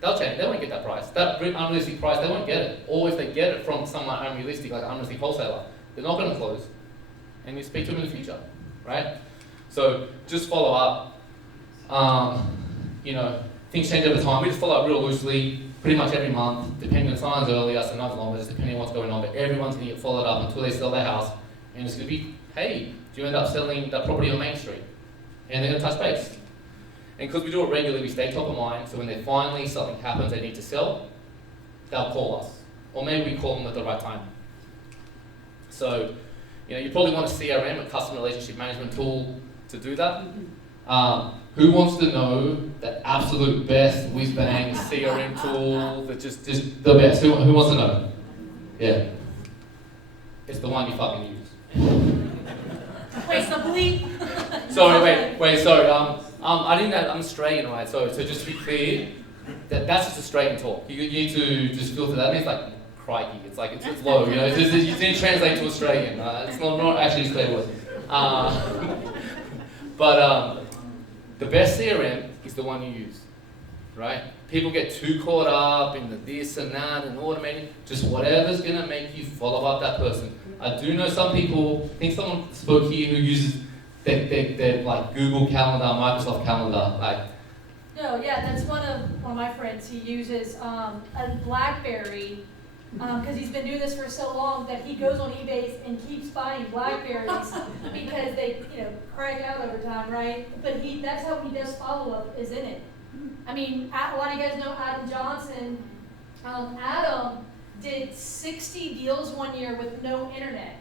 They'll change. They won't get that price. That unrealistic price, they won't get it. Or if they get it from someone unrealistic, like an unrealistic wholesaler, they're not going to close. And you speak to them in the future, right? So just follow up. Things change over time. We just follow up real loosely, pretty much every month, depending on sometimes earlier, sometimes longer, just depending on what's going on. But everyone's going to get followed up until they sell their house. And it's going to be, hey, do you end up selling that property on Main Street? And they're going to touch base. And because we do it regularly, we stay top of mind, so when they finally something happens they need to sell, they'll call us. Or maybe we call them at the right time. So, you probably want a CRM, a customer relationship management tool, to do that. Who wants to know the absolute best whiz-bang CRM tool, that just the best? Who wants to know? Yeah. It's the one you fucking use. Wait, the bleep? Sorry, sorry. I didn't know, I'm Australian, right? So just to be clear, that's just Australian talk. You need to just filter that. I mean, it's like crikey. It's like it's low. You didn't translate to Australian. It's not actually a clear word. But the best CRM is the one you use, right? People get too caught up in the this and that and automating. Just whatever's gonna make you follow up that person. I do know some people. I think someone spoke here who uses their like Google Calendar, Microsoft Calendar, like. No, yeah, that's one of my friends. He uses a BlackBerry because he's been doing this for so long that he goes on eBay and keeps buying BlackBerries because they, crank out over time, right? But that's how he does follow-up, is in it. I mean, a lot of you guys know Adam Johnson. Adam did 60 deals one year with no internet,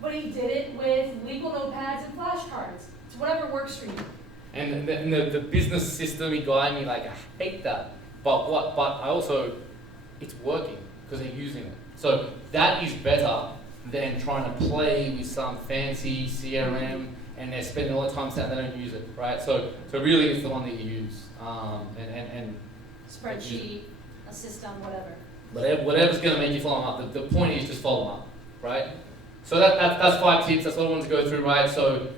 but he did it with legal notepads and flashcards. It's whatever works for you. And the business system guy me, like, I hate that. But I also, it's working because they're using it. So that is better than trying to play with some fancy CRM and they're spending all the time saying they don't use it, right? So really it's the one that you use. And spreadsheet, a system, whatever. Whatever's going to make you follow them up. The point is just follow them up, right? So that's 5 tips. That's what I wanted to go through, right? So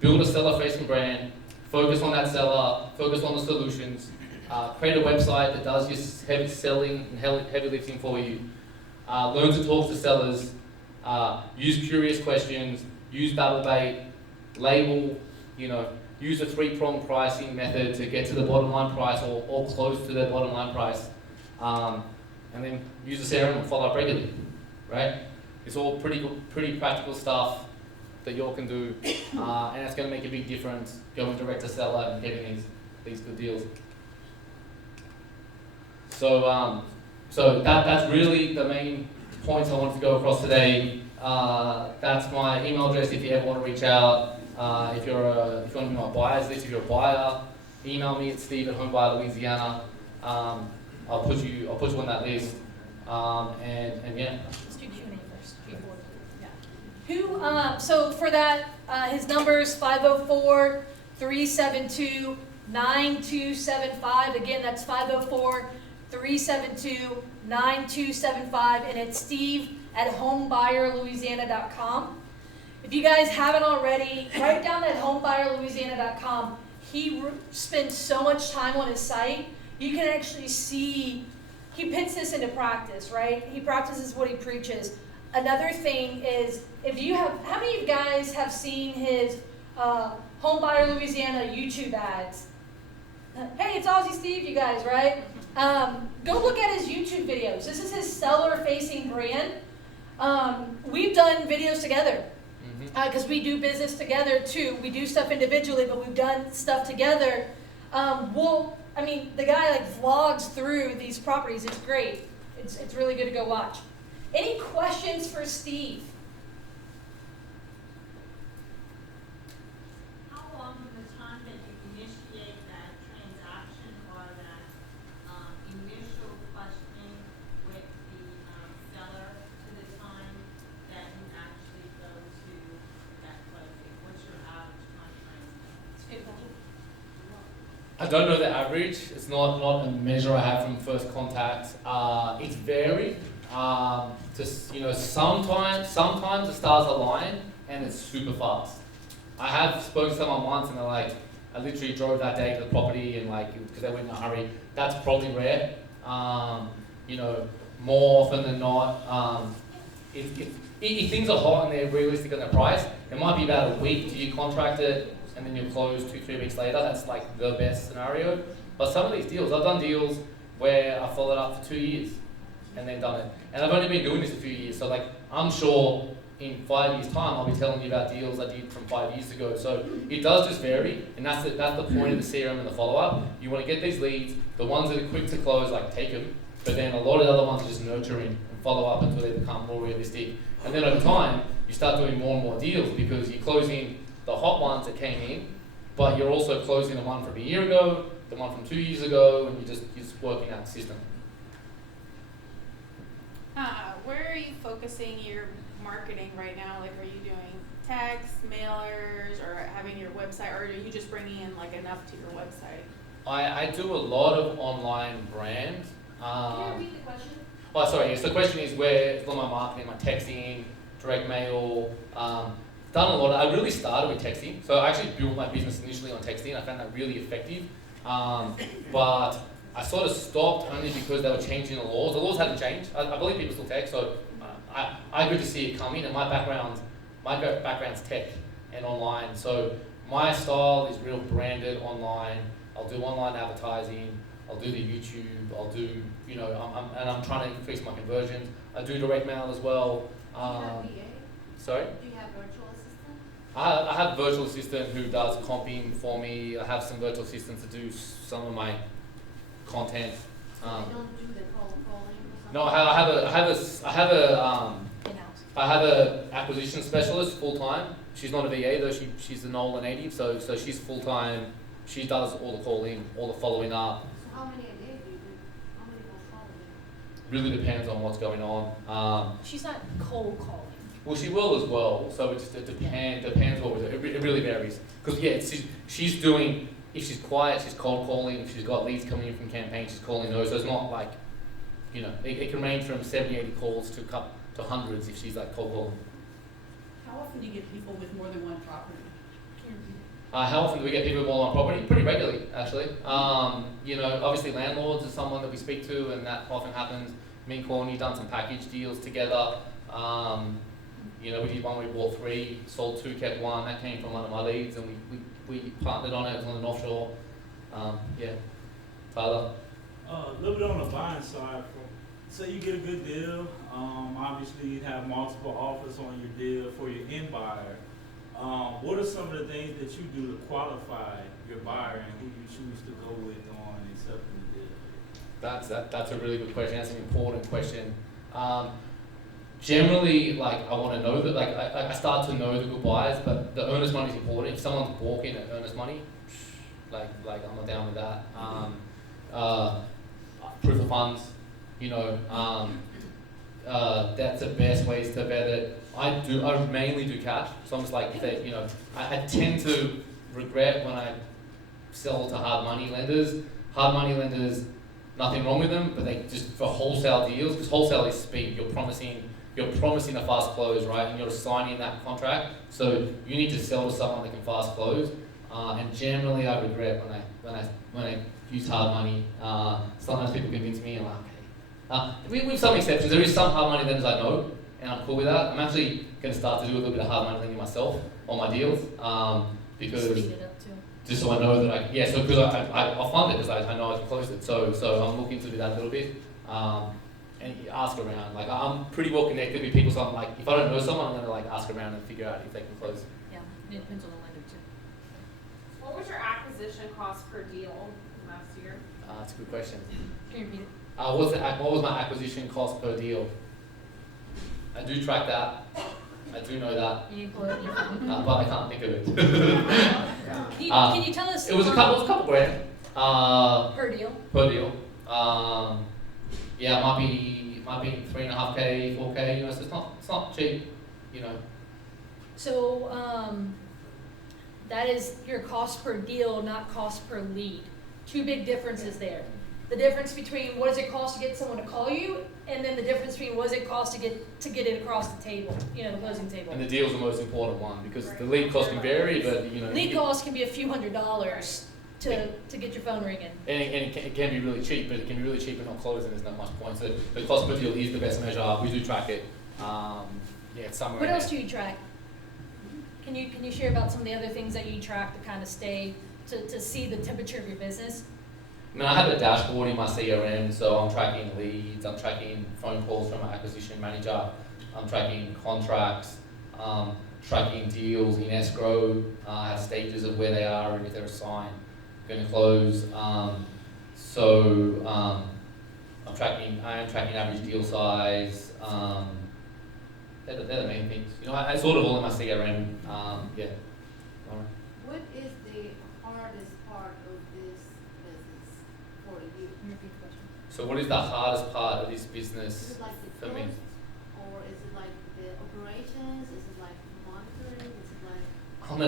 build a seller-facing brand. Focus on that seller. Focus on the solutions. create a website that does your heavy selling and heavy lifting for you. Learn to talk to sellers. Use curious questions. Use battle bait. Label. Use a 3-pronged pricing method to get to the bottom line price or close to the bottom line price. And then use the CRM and follow up regularly, right? It's all pretty practical stuff that you all can do, and it's going to make a big difference going direct to seller and getting these good deals. So that's really the main points I wanted to go across today. That's my email address if you ever want to reach out. If you want to be my buyers list, if you're a buyer, email me at steve@homebuyerlouisiana. I'll put you on that list. And yeah. Let's do Q&A first. Yeah. So for that, his number is 504-372-9275. Again, that's 504-372-9275, and it's steve@homebuyerlouisiana.com. If you guys haven't already, write down that homebuyerlouisiana.com. He spends so much time on his site. You can actually see, he puts this into practice, right? He practices what he preaches. Another thing is, how many of you guys have seen his Homebuyer Louisiana YouTube ads? Hey, it's Aussie Steve, you guys, right? Go look at his YouTube videos. This is his seller-facing brand. We've done videos together because we do business together too. We do stuff individually, but we've done stuff together. The guy vlogs through these properties. It's great. It's really good to go watch. Any questions for Steve? How long from the time that you initiate that transaction or that initial questioning with the seller to the time that you actually go to that closing? What's your average time frame? It's a good question. I don't know the average. It's not a measure I have from first contact. It's varied. Sometimes the stars align and it's super fast. I have spoken to someone once and they're like, I literally drove that day to the property and because they went in a hurry. That's probably rare. More often than not, if things are hot and they're realistic on their price, it might be about a week till you contract it and then you'll close 2-3 weeks later. That's the best scenario. But some of these deals, I've done deals where I followed up for 2 years and then done it. And I've only been doing this a few years, so I'm sure in 5 years' time I'll be telling you about deals I did from 5 years ago. So it does just vary, and that's the point of the CRM and the follow-up. You want to get these leads, the ones that are quick to close, take them, but then a lot of the other ones are just nurturing and follow up until they become more realistic. And then over time, you start doing more and more deals because you're closing the hot ones that came in, but you're also closing the one from a year ago, the one from 2 years ago, and you're just working out the system. Where are you focusing your marketing right now? Are you doing text, mailers, or having your website, or are you just bringing in enough to your website? I do a lot of online brand. Can you repeat the question? Oh, sorry. Yes, the question is where's all my marketing, my texting, direct mail. Done a lot. I really started with texting, so I actually built my business initially on texting. I found that really effective, but I sort of stopped only because they were changing the laws. The laws hadn't changed. I believe people still text, so I good to see it coming. And my background's tech and online, so my style is real branded online. I'll do online advertising. I'll do the YouTube. I'll do I'm trying to increase my conversions. I do direct mail as well. Do you have VA? Sorry. Do you have virtual assistant? I have a virtual assistant who does comping for me. I have some virtual assistants to do some of my content. They don't do the cold calling or something? No, I have a acquisition specialist full time. She's not a VA though. She's a NOLA native, so she's full time. She does all the calling, all the following up. So how many a day do you do? How many will follow you? Really depends on what's going on. She's not cold calling. Well, she will as well. So it depends what we do. It really varies. Because she's doing. If she's quiet, she's cold calling. If she's got leads coming in from campaigns, she's calling those. So it's not it can range from 70, 80 calls to hundreds if she's cold calling. How often do you get people with more than one property? How often do we get people more on property? Pretty regularly, actually. You know, obviously landlords is someone that we speak to, and that often happens. Me and Corny done some package deals together. You know, we did one where we bought 3, sold 2, kept 1. That came from one of my leads, and we partnered on it. It was on the Northshore. Yeah, Tyler. A little bit on the buying side. Say you get a good deal. Obviously, you have multiple offers on your deal for your end buyer. What are some of the things that you do to qualify your buyer and who you choose to go with on accepting the deal? That's a really good question. That's an important question. Generally, like I want to know that, like I start to know the good buyers, but the earnest money is important. If someone's balking at earnest money, like I'm not down with that. Proof of funds, you know, that's the best ways to vet it. I mainly do cash, so I'm just like, you know, I tend to regret when I sell to hard money lenders. Hard money lenders, nothing wrong with them, but they just for wholesale deals, because wholesale is speed. You're promising a fast close, right? And you're signing that contract, so you need to sell to someone that can fast close. And generally, I regret when I use hard money. Sometimes people convince me, and I'm like, okay. With some exceptions, there is some hard money lenders I know, and I'm cool with that. I'm actually going to start to do a little bit of hard money lending myself on my deals, because Speed it up too. just so I know that because I'll fund it because I know I can close it. So I'm looking to do that a little bit, and ask around. Like I'm pretty well connected with people, so I'm like, if I don't know someone, I'm going to like ask around and figure out if they can close. Yeah, it depends on the lender too. What was your acquisition cost per deal last year? That's a good question. Can you repeat it? What was my acquisition cost per deal? I do track that. I do know that, You pull it, you find it. but I can't think of it. Can you tell us? It was a couple grand Per deal. per deal. Yeah, it might be 3.5K, 4K. You know, so it's not cheap. You know. So, that is your cost per deal, not cost per lead. Two big differences there. The difference between what does it cost to get someone to call you, and then the difference between what does it cost to get it across the table, you know, the closing table. And the deal's the most important one because the lead cost can vary, but you know. Lead cost can be a few $100s to get your phone ringing. And it can be really cheap, but it can be really cheap and not closing. There's not much point. So the cost per deal is the best measure. We do track it. Yeah, it's somewhere. What in else there. do you track? Can you share about some of the other things that you track to kind of stay to see the temperature of your business? I mean, I have a dashboard in my CRM, so I'm tracking leads, I'm tracking phone calls from my acquisition manager, I'm tracking contracts, tracking deals in escrow, I have stages of where they are and if they're assigned, going to close. I am tracking average deal size. They're the main things. You know, I sort of all in my CRM. Yeah. What is the hardest part of this business for you? Repeat the question. So what is the hardest part of this Is business it like the for me? cost, or is it like the operations? Is it like monitoring? Is it like I'm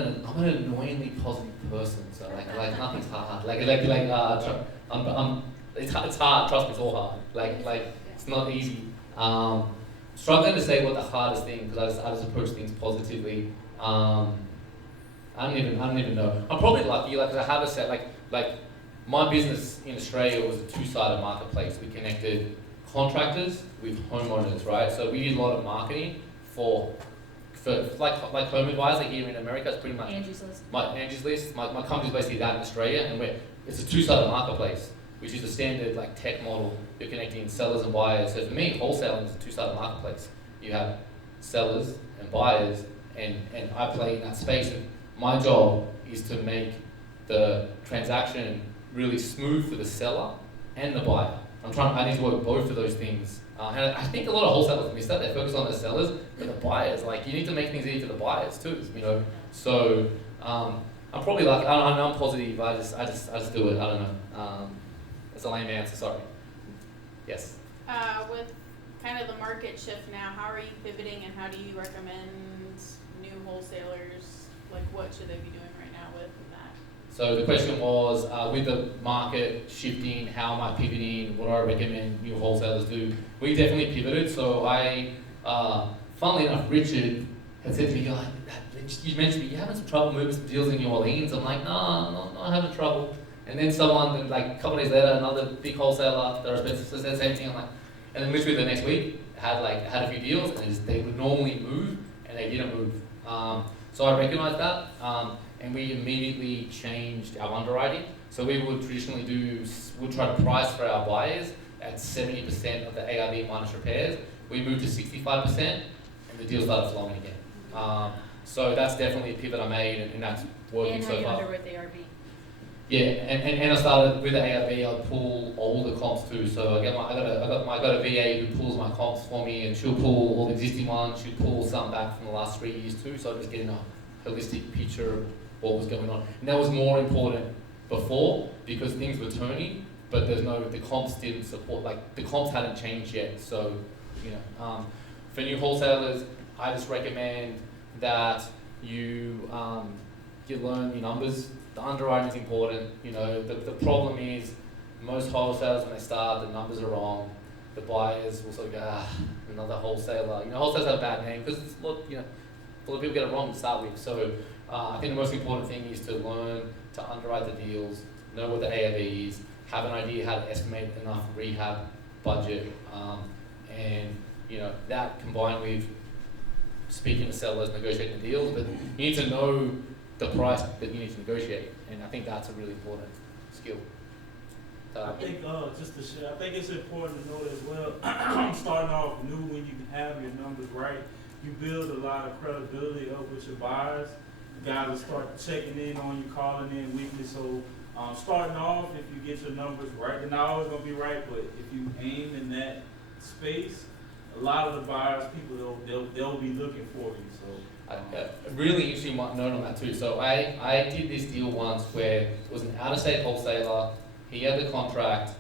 an annoyingly positive person, so like nothing's hard. It's hard. Trust me, it's all hard. Like it's not easy. Struggling to say what the hardest thing because I just approach things positively. I don't even know. I'm probably lucky. Like 'cause I have a set like my business in Australia was a two-sided marketplace. We connected contractors with homeowners, right? So we did a lot of marketing for like home advisor here in America. It's pretty much Angie's List. Angie's List. My company's basically that in Australia, and it's a two-sided marketplace, which is the standard like tech model. You're connecting sellers and buyers. So for me, wholesaling is a two-sided marketplace. You have sellers and buyers, and I play in that space. And my job is to make the transaction really smooth for the seller and the buyer. I need to work both of those things. And I think a lot of wholesalers miss that. They focus on the sellers, but the buyers, like you need to make things easy for the buyers too, you know. So I'm probably like I'm positive. I just do it. I don't know. That's a lame answer. Sorry. Yes. With kind of the market shift now, how are you pivoting and how do you recommend new wholesalers? Like what should they be doing right now with that? So the question was, with the market shifting, how am I pivoting? What do I recommend new wholesalers do? We definitely pivoted. So funnily enough, Richard had said to me, you mentioned you having some trouble moving some deals in New Orleans. I'm like, no, I'm not having trouble. And then someone, like a couple days later, another big wholesaler that I respect said the same thing. I'm like, and then literally the next week, had a few deals, and they would normally move, and they didn't move. So I recognized that, and we immediately changed our underwriting. So we would traditionally we'd try to price for our buyers at 70% of the ARV minus repairs. We moved to 65%, and the deal started flowing again. So that's definitely a pivot I made, and that's working so far. And how you underwrite the ARV. Yeah, and I started with the ARV. I pull all the comps too. So I got a VA who pulls my comps for me, and she'll pull all the existing ones. She'll pull some back from the last 3 years too. So I'm just getting a holistic picture of what was going on. And that was more important before because things were turning, but the comps didn't support. Like the comps hadn't changed yet. So for new wholesalers, I just recommend that you learn your numbers. The underwriting is important. The problem is most wholesalers when they start, the numbers are wrong. The buyers will sort of go, another wholesaler. Wholesalers have a bad name because a lot of people get it wrong to start with. So I think the most important thing is to learn to underwrite the deals, know what the ARV is, have an idea how to estimate enough rehab budget, and that combined with speaking to sellers, negotiating the deals, but you need to know the price that you need to negotiate, and I think that's a really important skill. I think just to share, I think it's important to know as well. Starting off new when you have your numbers right, you build a lot of credibility up with your buyers. You guys will start checking in on you, calling in weekly. So starting off, if you get your numbers right, they're not always gonna be right, but if you aim in that space, a lot of the buyers, people they'll be looking for you. So. A really interesting note on that too. So I did this deal once where it was an out-of-state wholesaler. He had the contract.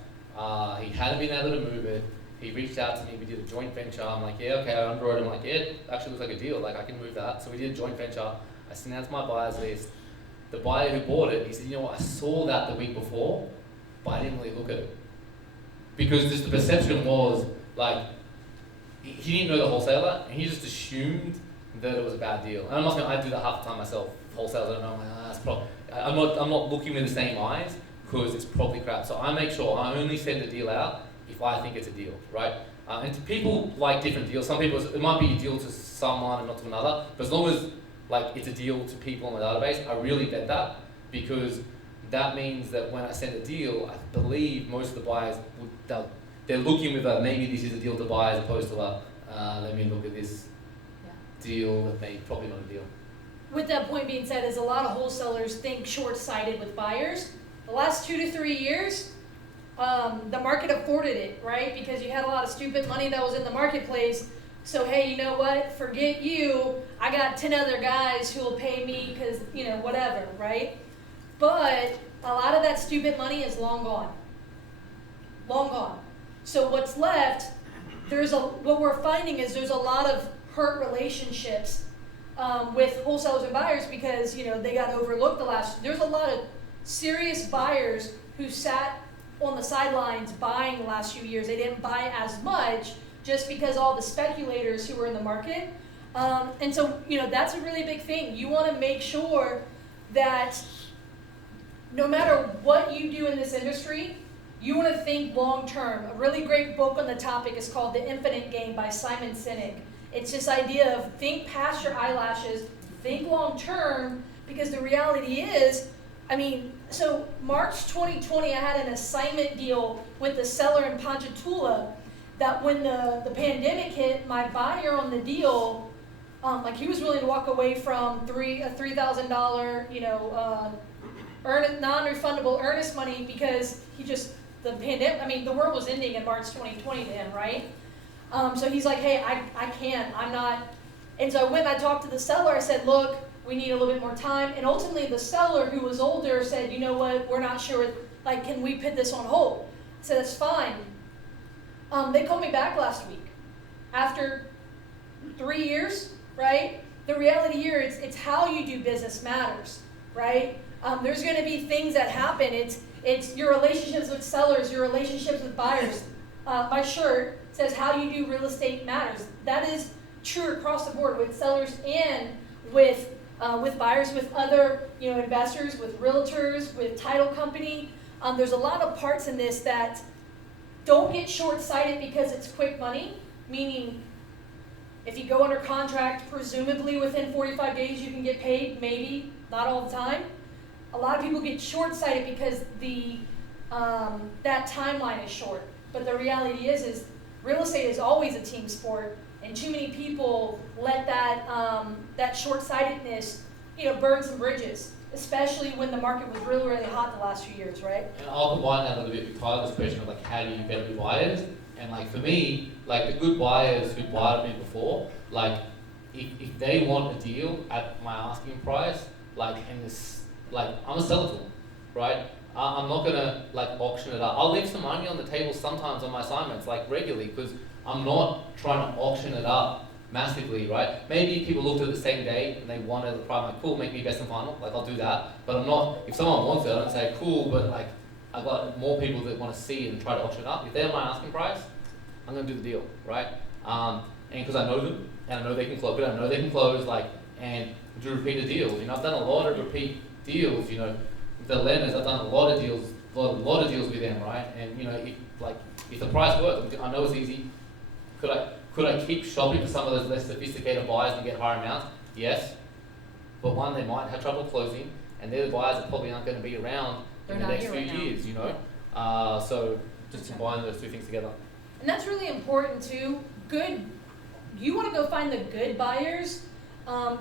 He hadn't been able to move it. He reached out to me. We did a joint venture. I'm like, yeah, okay. I underwrote him. I'm like, yeah, it actually looks like a deal. Like I can move that. So we did a joint venture. I sent out to my buyers list. The buyer who bought it, he said, I saw that the week before, but I didn't really look at it because just the perception was like he didn't know the wholesaler and he just assumed that it was a bad deal. And I must admit, I do that half the time myself. Wholesalers, I don't know, I'm like, that's probably, I'm not looking with the same eyes because it's probably crap. So I make sure I only send a deal out if I think it's a deal, right? And people like different deals. Some people, it might be a deal to someone and not to another, but as long as it's a deal to people in the database, I really vet that because that means that when I send a deal, I believe most of the buyers, they're looking with maybe this is a deal to buy as opposed to let me look at this deal that may probably not a deal. With that point being said, is a lot of wholesalers think short-sighted with buyers. The last 2 to 3 years, the market afforded it, right? Because you had a lot of stupid money that was in the marketplace. So hey, you know what? Forget you. I got 10 other guys who will pay me because whatever, right? But a lot of that stupid money is long gone. Long gone. So what's left? What we're finding is there's a lot of hurt relationships with wholesalers and buyers because they got overlooked there's a lot of serious buyers who sat on the sidelines buying the last few years. They didn't buy as much just because all the speculators who were in the market. And so that's a really big thing. You want to make sure that no matter what you do in this industry, you want to think long term. A really great book on the topic is called The Infinite Game by Simon Sinek. It's this idea of think past your eyelashes, think long term, because the reality is, so March 2020, I had an assignment deal with the seller in Ponchatoula that when the pandemic hit, my buyer on the deal, he was willing to walk away from a $3,000, non-refundable earnest money because the pandemic, the world was ending in March 2020 to him, right? So he's like, hey, I can't, I'm not. And so when I talked to the seller, I said, look, we need a little bit more time. And ultimately the seller who was older said, you know what, we're not sure, can we put this on hold? I said, that's fine. They called me back last week. After 3 years, right? The reality here, it's how you do business matters, right? There's gonna be things that happen. It's your relationships with sellers, your relationships with buyers. My shirt says how you do real estate matters. That is true across the board with sellers and with buyers, with other, investors, with realtors, with title company. There's a lot of parts in this that don't get short-sighted because it's quick money, meaning if you go under contract, presumably within 45 days you can get paid, maybe, not all the time. A lot of people get short-sighted because that timeline is short. But the reality is real estate is always a team sport, and too many people let that short-sightedness, burn some bridges, especially when the market was really, really hot the last few years, right? And I'll combine that a little bit with Tyler's question of like, how do you vet the buyers? And like for me, like the good buyers who bought me before, like if they want a deal at my asking price, like and this, like I'm gonna sell it to them, right? I'm not gonna like auction it up. I'll leave some money on the table sometimes on my assignments, like regularly, because I'm not trying to auction it up massively, right? Maybe people looked at it the same day and they wanted the price, like cool, make me best and final, like I'll do that. But I'm not, if someone wants it, I don't say cool, but like I've got more people that want to see it and try to auction it up. If they're my asking price, I'm gonna do the deal, right? And because I know them and I know they can close, but I know they can close, like, and do repeated deals. I've done a lot of repeat deals, with the lenders. I've done a lot of deals with them, right? And if the price works, I know it's easy. Could I keep shopping for some of those less sophisticated buyers and get higher amounts? Yes. But one, they might have trouble closing, and they're the buyers that probably aren't going to be around in the next few years, So just combine those two things together. And that's really important too. You want to go find the good buyers,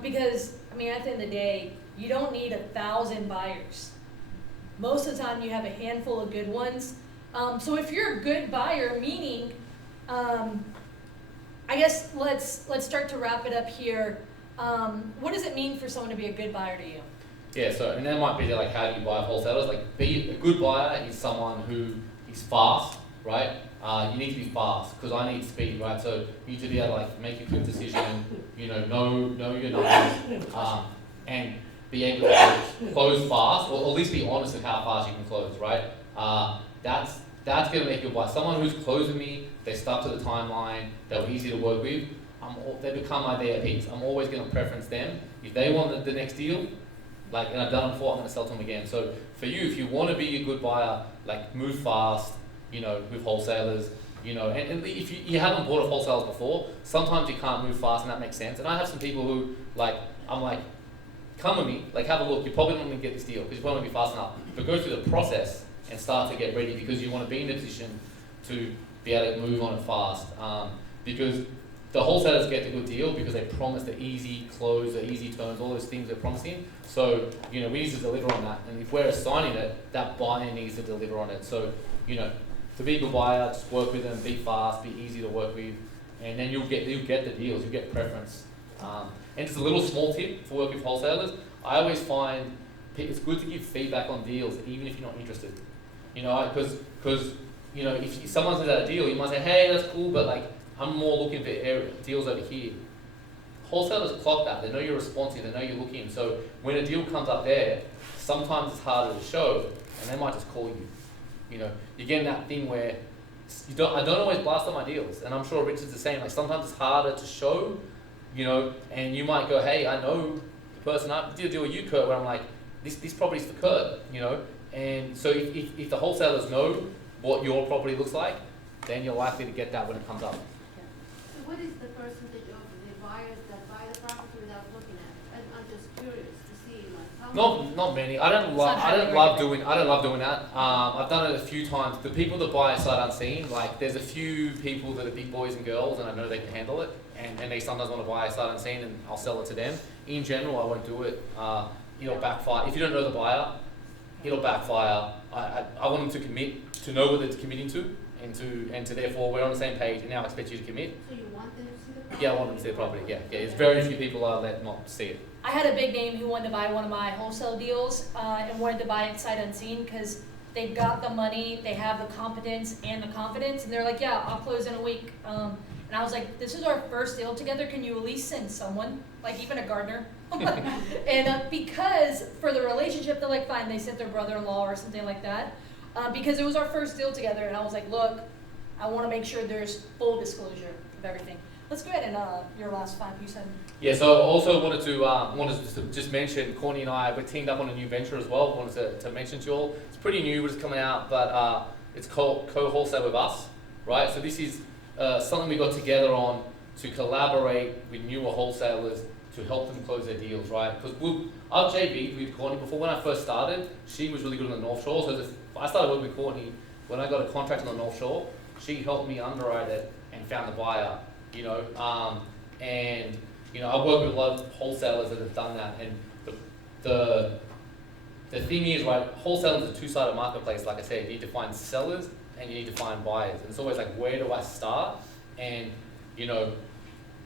because, at the end of the day, you don't need 1,000 buyers. Most of the time you have a handful of good ones. So if you're a good buyer, meaning, I guess let's start to wrap it up here. What does it mean for someone to be a good buyer to you? Yeah, and that might be like, how do you buy wholesalers? Like, be a good buyer is someone who is fast, right? You need to be fast, because I need speed, right? So you need to be able to like make a quick decision, know your numbers, and be able to close fast, or at least be honest with how fast you can close, right? That's going to make you a buyer. Someone who's closed with me, they stuck to the timeline, they were easy to work with, they become my VIPs. I'm always going to preference them. If they want the next deal, and I've done it before, I'm going to sell to them again. So for you, if you want to be a good buyer, move fast, with wholesalers, and if you haven't bought a wholesalers before, sometimes you can't move fast, and that makes sense. And I have some people who, I'm like, come with me, have a look, you're probably not going to get this deal, because you probably won't be fast enough. But go through the process and start to get ready, because you want to be in a position to be able to move on it fast. Because the wholesalers get the good deal because they promise the easy close, the easy turns, all those things they're promising. So, we need to deliver on that. And if we're assigning it, that buyer needs to deliver on it. So, to be a good buyer, just work with them, be fast, be easy to work with, and then you'll get the deals, you'll get preference. And just a little small tip for working with wholesalers, I always find it's good to give feedback on deals, even if you're not interested. Because if someone says that a deal, you might say, hey, that's cool, but I'm more looking for deals over here. Wholesalers clock that. They know you're responsive. They know you're looking. So when a deal comes up there, sometimes it's harder to show, and they might just call you. You're getting that thing where I don't always blast on my deals, and I'm sure Richard's the same. Sometimes it's harder to show, and you might go, hey, I know the person. I did a deal with you, Kurt, where I'm like, this property's for Kurt, And so if the wholesalers know what your property looks like, then you're likely to get that when it comes up. So what is the percentage of the buyers that buy the property without looking at it? I'm just curious to see how Not many. I don't love doing that. I've done it a few times. The people that buy sight unseen, there's a few people that are big boys and girls, and I know they can handle it, and they sometimes want to buy sight unseen, and I'll sell it to them. In general, I won't do it. It'll backfire. If you don't know the buyer, it'll backfire. I want them to commit, to know what they're committing to, and to therefore we're on the same page, and now I expect you to commit. So you want them to see the property? Yeah, I want them to see the property. Yeah. It's very few people I let not see it. I had a big name who wanted to buy one of my wholesale deals and wanted to buy it sight unseen because they've got the money, they have the competence and the confidence, and they're like, yeah, I'll close in a week. And I was like, this is our first deal together. Can you at least send someone, even a gardener? And because for the relationship, they're like, fine, they sent their brother-in-law or something like that. Because it was our first deal together, and I was like, look, I want to make sure there's full disclosure of everything. Let's go ahead and, your last 5 you said. Yeah, so also wanted to just mention, Courtney and I, we're teamed up on a new venture as well. Wanted to mention to you all. It's pretty new, but it's coming out, but it's called Co-Wholesale with Us, right? So this is something we got together on to collaborate with newer wholesalers to help them close their deals, right? Because I've JV'd with Courtney before. When I first started, she was really good on the North Shore. So I started working with Courtney when I got a contract on the North Shore. She helped me underwrite it and found the buyer, you know. And you know, I work with a lot of wholesalers that have done that. And the thing is, right, wholesaling is a two-sided marketplace. Like I said, you need to find sellers and you need to find buyers. And it's always like, where do I start? And you know,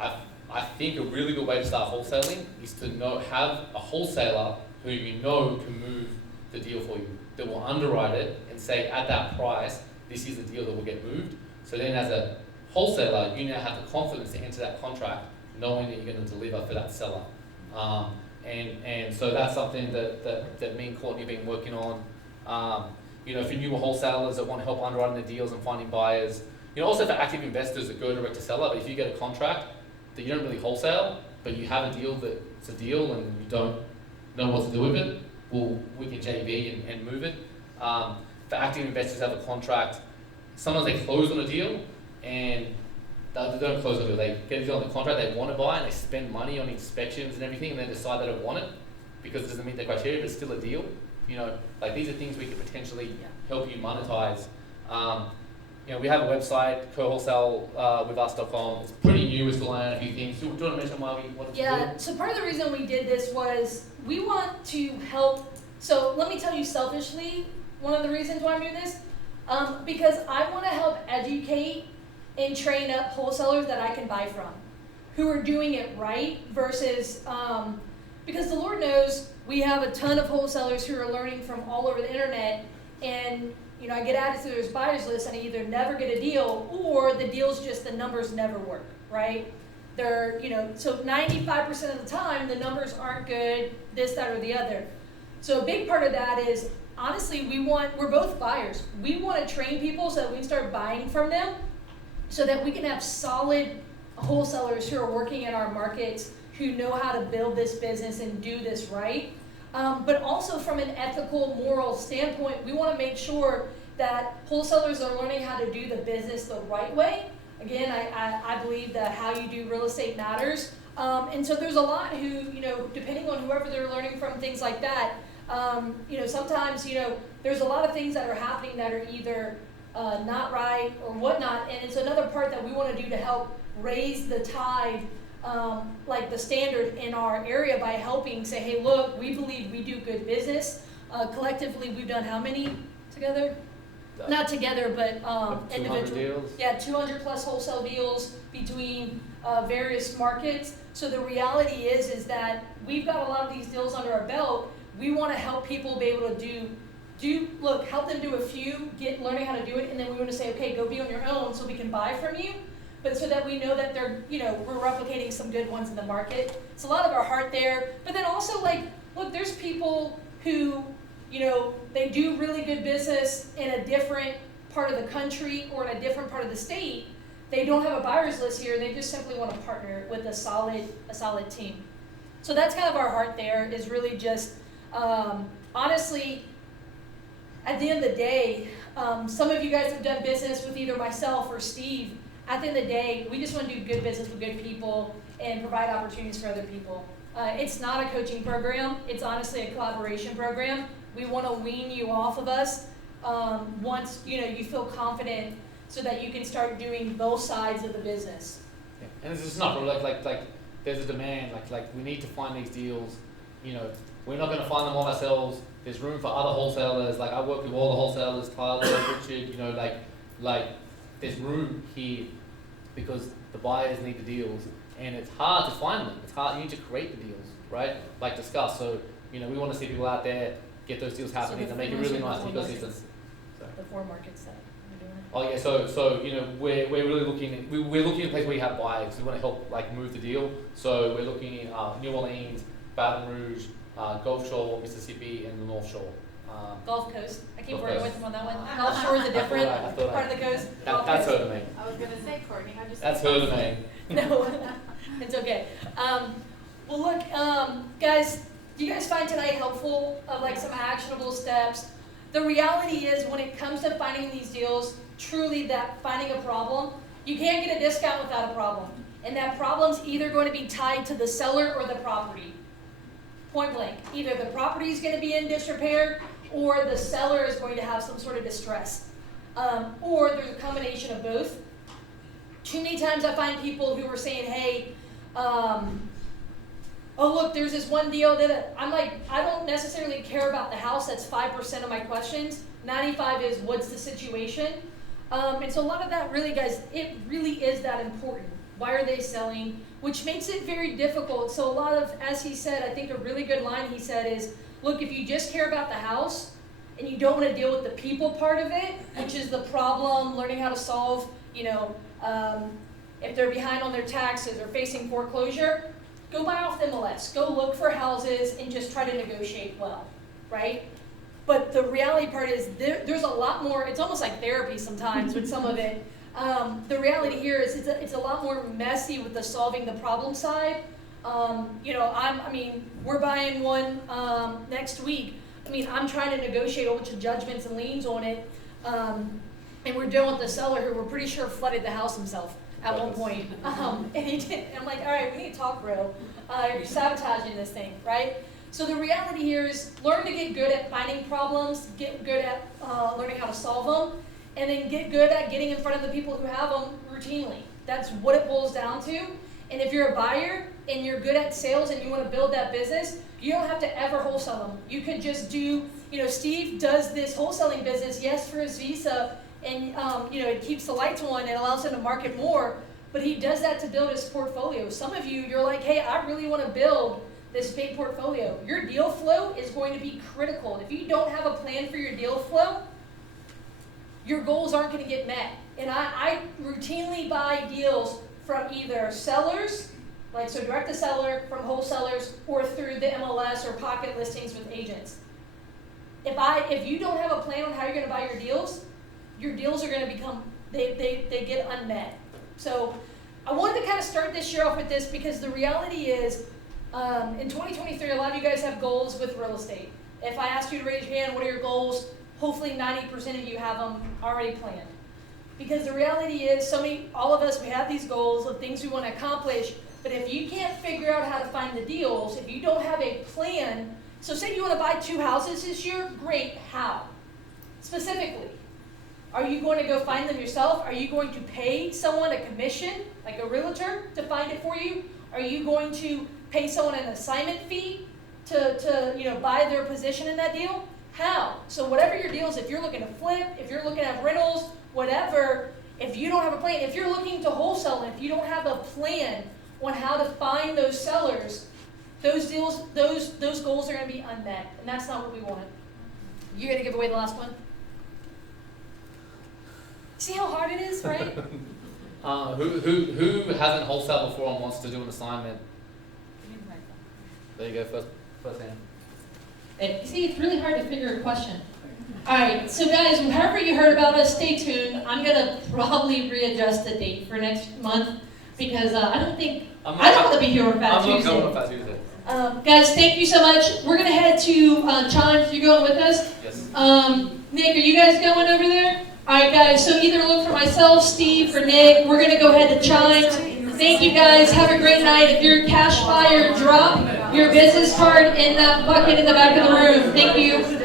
I think a really good way to start wholesaling is to have a wholesaler who you know can move the deal for you, that will underwrite it and say at that price, this is the deal that will get moved. So then as a wholesaler, you now have the confidence to enter that contract knowing that you're going to deliver for that seller. And so that's something that me and Courtney have been working on. You know, for newer wholesalers that want help underwriting the deals and finding buyers. You know, also for active investors that go direct to seller, but if you get a contract that you don't really wholesale, but you have a deal that's a deal and you don't know what to do with it, well, we can JV and move it. For active investors that have a contract, sometimes they close on a deal and they don't close on a deal. They get a deal on the contract they want to buy and they spend money on inspections and everything and then decide they don't want it because it doesn't meet their criteria, but it's still a deal. You know, like these are things we could potentially help you monetize. You know, we have a website, co-wholesalewithus.com. It's pretty new, we're still learning a few things. Do you want to mention why we wanted to do it? So part of the reason we did this was we want to help. So let me tell you selfishly, one of the reasons why I'm doing this, because I want to help educate and train up wholesalers that I can buy from, who are doing it right versus, because the Lord knows we have a ton of wholesalers who are learning from all over the internet, and you know, I get added to their buyers list and I either never get a deal or the deals just, the numbers never work, right? They're, you know, so 95% of the time the numbers aren't good, this, that, or the other. So a big part of that is, honestly, we're both buyers. We want to train people so that we can start buying from them so that we can have solid wholesalers who are working in our markets, who know how to build this business and do this right. But also from an ethical, moral standpoint, we want to make sure that wholesalers are learning how to do the business the right way. Again, I believe that how you do real estate matters. And so there's a lot who, you know, depending on whoever they're learning from, things like that, you know, sometimes, you know, there's a lot of things that are happening that are either not right or whatnot. And it's another part that we want to do to help raise the tide, like the standard in our area by helping say, hey, look, we believe we do good business. Collectively, we've done how many together? Not together, but individually. Deals. Yeah, 200 plus wholesale deals between various markets. So the reality is that we've got a lot of these deals under our belt. We want to help people be able to help them do a few, learning how to do it, and then we want to say, okay, go be on your own so we can buy from you. But so that we know that they're, you know, we're replicating some good ones in the market. It's a lot of our heart there. But then also, like, look, there's people who, you know, they do really good business in a different part of the country or in a different part of the state. They don't have a buyer's list here. They just simply want to partner with a solid team. So that's kind of our heart there, is really just, honestly, at the end of the day, some of you guys have done business with either myself or Steve. At the end of the day, we just want to do good business with good people and provide opportunities for other people. It's not a coaching program. It's honestly a collaboration program. We want to wean you off of us once, you know, you feel confident so that you can start doing both sides of the business. Yeah. And it's just not like there's a demand, like we need to find these deals. You know, we're not going to find them all ourselves. There's room for other wholesalers. Like I work with all the wholesalers, Tyler, Richard, you know, like there's room here because the buyers need the deals, and it's hard to find them. It's hard. You need to create the deals, right? Like discuss. So, you know, we want to see people out there get those deals happening and make a really nice ecosystem. The 4 markets that we're doing. Oh yeah. So you know, we're really looking. We're looking at a place where you have buyers. We want to help like move the deal. So we're looking in New Orleans, Baton Rouge, Gulf Shore, Mississippi, and the North Shore. Gulf Coast. I keep Gulf working Coast. with him on that one. Gulf Shore is a different I thought part of the coast. Gulf That's Coast. her to me. I was gonna say, Courtney, how'd you say That's her to me. No, it's okay. Well, look, guys, do you guys find tonight helpful of like some actionable steps? The reality is when it comes to finding these deals, truly that finding a problem, you can't get a discount without a problem. And that problem's either going to be tied to the seller or the property. Point blank. Either the property is going to be in disrepair or the seller is going to have some sort of distress. Or there's a combination of both. Too many times I find people who are saying, hey, oh look, there's this one deal that I'm like, I don't necessarily care about the house. That's 5% of my questions. 95 is what's the situation? And so a lot of that really, guys, it really is that important. Why are they selling? Which makes it very difficult. So a lot of, as he said, I think a really good line he said is, look, if you just care about the house and you don't want to deal with the people part of it, which is the problem, learning how to solve, if they're behind on their taxes or facing foreclosure, go buy off the MLS. Go look for houses and just try to negotiate well, right? But the reality part is there's a lot more. It's almost like therapy sometimes with some of it. The reality here is it's a lot more messy with the solving the problem side. We're buying one next week. I'm trying to negotiate a bunch of judgments and liens on it, and we're dealing with the seller who we're pretty sure flooded the house himself at one point. And he did. And I'm like, all right, we need to talk, bro. You're sabotaging this thing, right? So the reality here is learn to get good at finding problems, get good at learning how to solve them, and then get good at getting in front of the people who have them routinely. That's what it boils down to. And if you're a buyer and you're good at sales and you want to build that business, you don't have to ever wholesale them. You could just do, Steve does this wholesaling business, yes, for his visa, and it keeps the lights on and allows him to market more, but he does that to build his portfolio. Some of you, you're like, hey, I really want to build this big portfolio. Your deal flow is going to be critical. If you don't have a plan for your deal flow, your goals aren't going to get met. And I routinely buy deals from either sellers, so direct to seller, from wholesalers, or through the MLS or pocket listings with agents. If you don't have a plan on how you're going to buy your deals are going to become, they get unmet. So I wanted to kind of start this year off with this because the reality is, in 2023, a lot of you guys have goals with real estate. If I asked you to raise your hand, what are your goals? Hopefully 90% of you have them already planned. Because the reality is, all of us, we have these goals of things we want to accomplish, but if you can't figure out how to find the deals, if you don't have a plan, so say you want to buy 2 houses this year, great, how? Specifically, are you going to go find them yourself? Are you going to pay someone a commission, like a realtor, to find it for you? Are you going to pay someone an assignment fee to buy their position in that deal? How? So whatever your deal is, if you're looking to flip, if you're looking at rentals, whatever, if you don't have a plan, if you're looking to wholesale, and if you don't have a plan on how to find those sellers, those deals, those goals are going to be unmet, and that's not what we want. You're going to give away the last one? See how hard it is, right? Who hasn't wholesaled before and wants to do an assignment? There you go, first hand. You see, it's really hard to figure a question. All right, so guys, however you heard about us, stay tuned. I'm going to probably readjust the date for next month because I don't want to be here on Fat Tuesday. I'm not going on Fat Tuesday. Guys, thank you so much. We're going to head to Chimes. You going with us? Yes. Nick, are you guys going over there? All right, guys, so either look for myself, Steve, or Nick. We're going to go ahead to Chimes. Thank you, guys. Have a great night. If you're a cash buyer, drop your business card in that bucket in the back of the room. Thank you.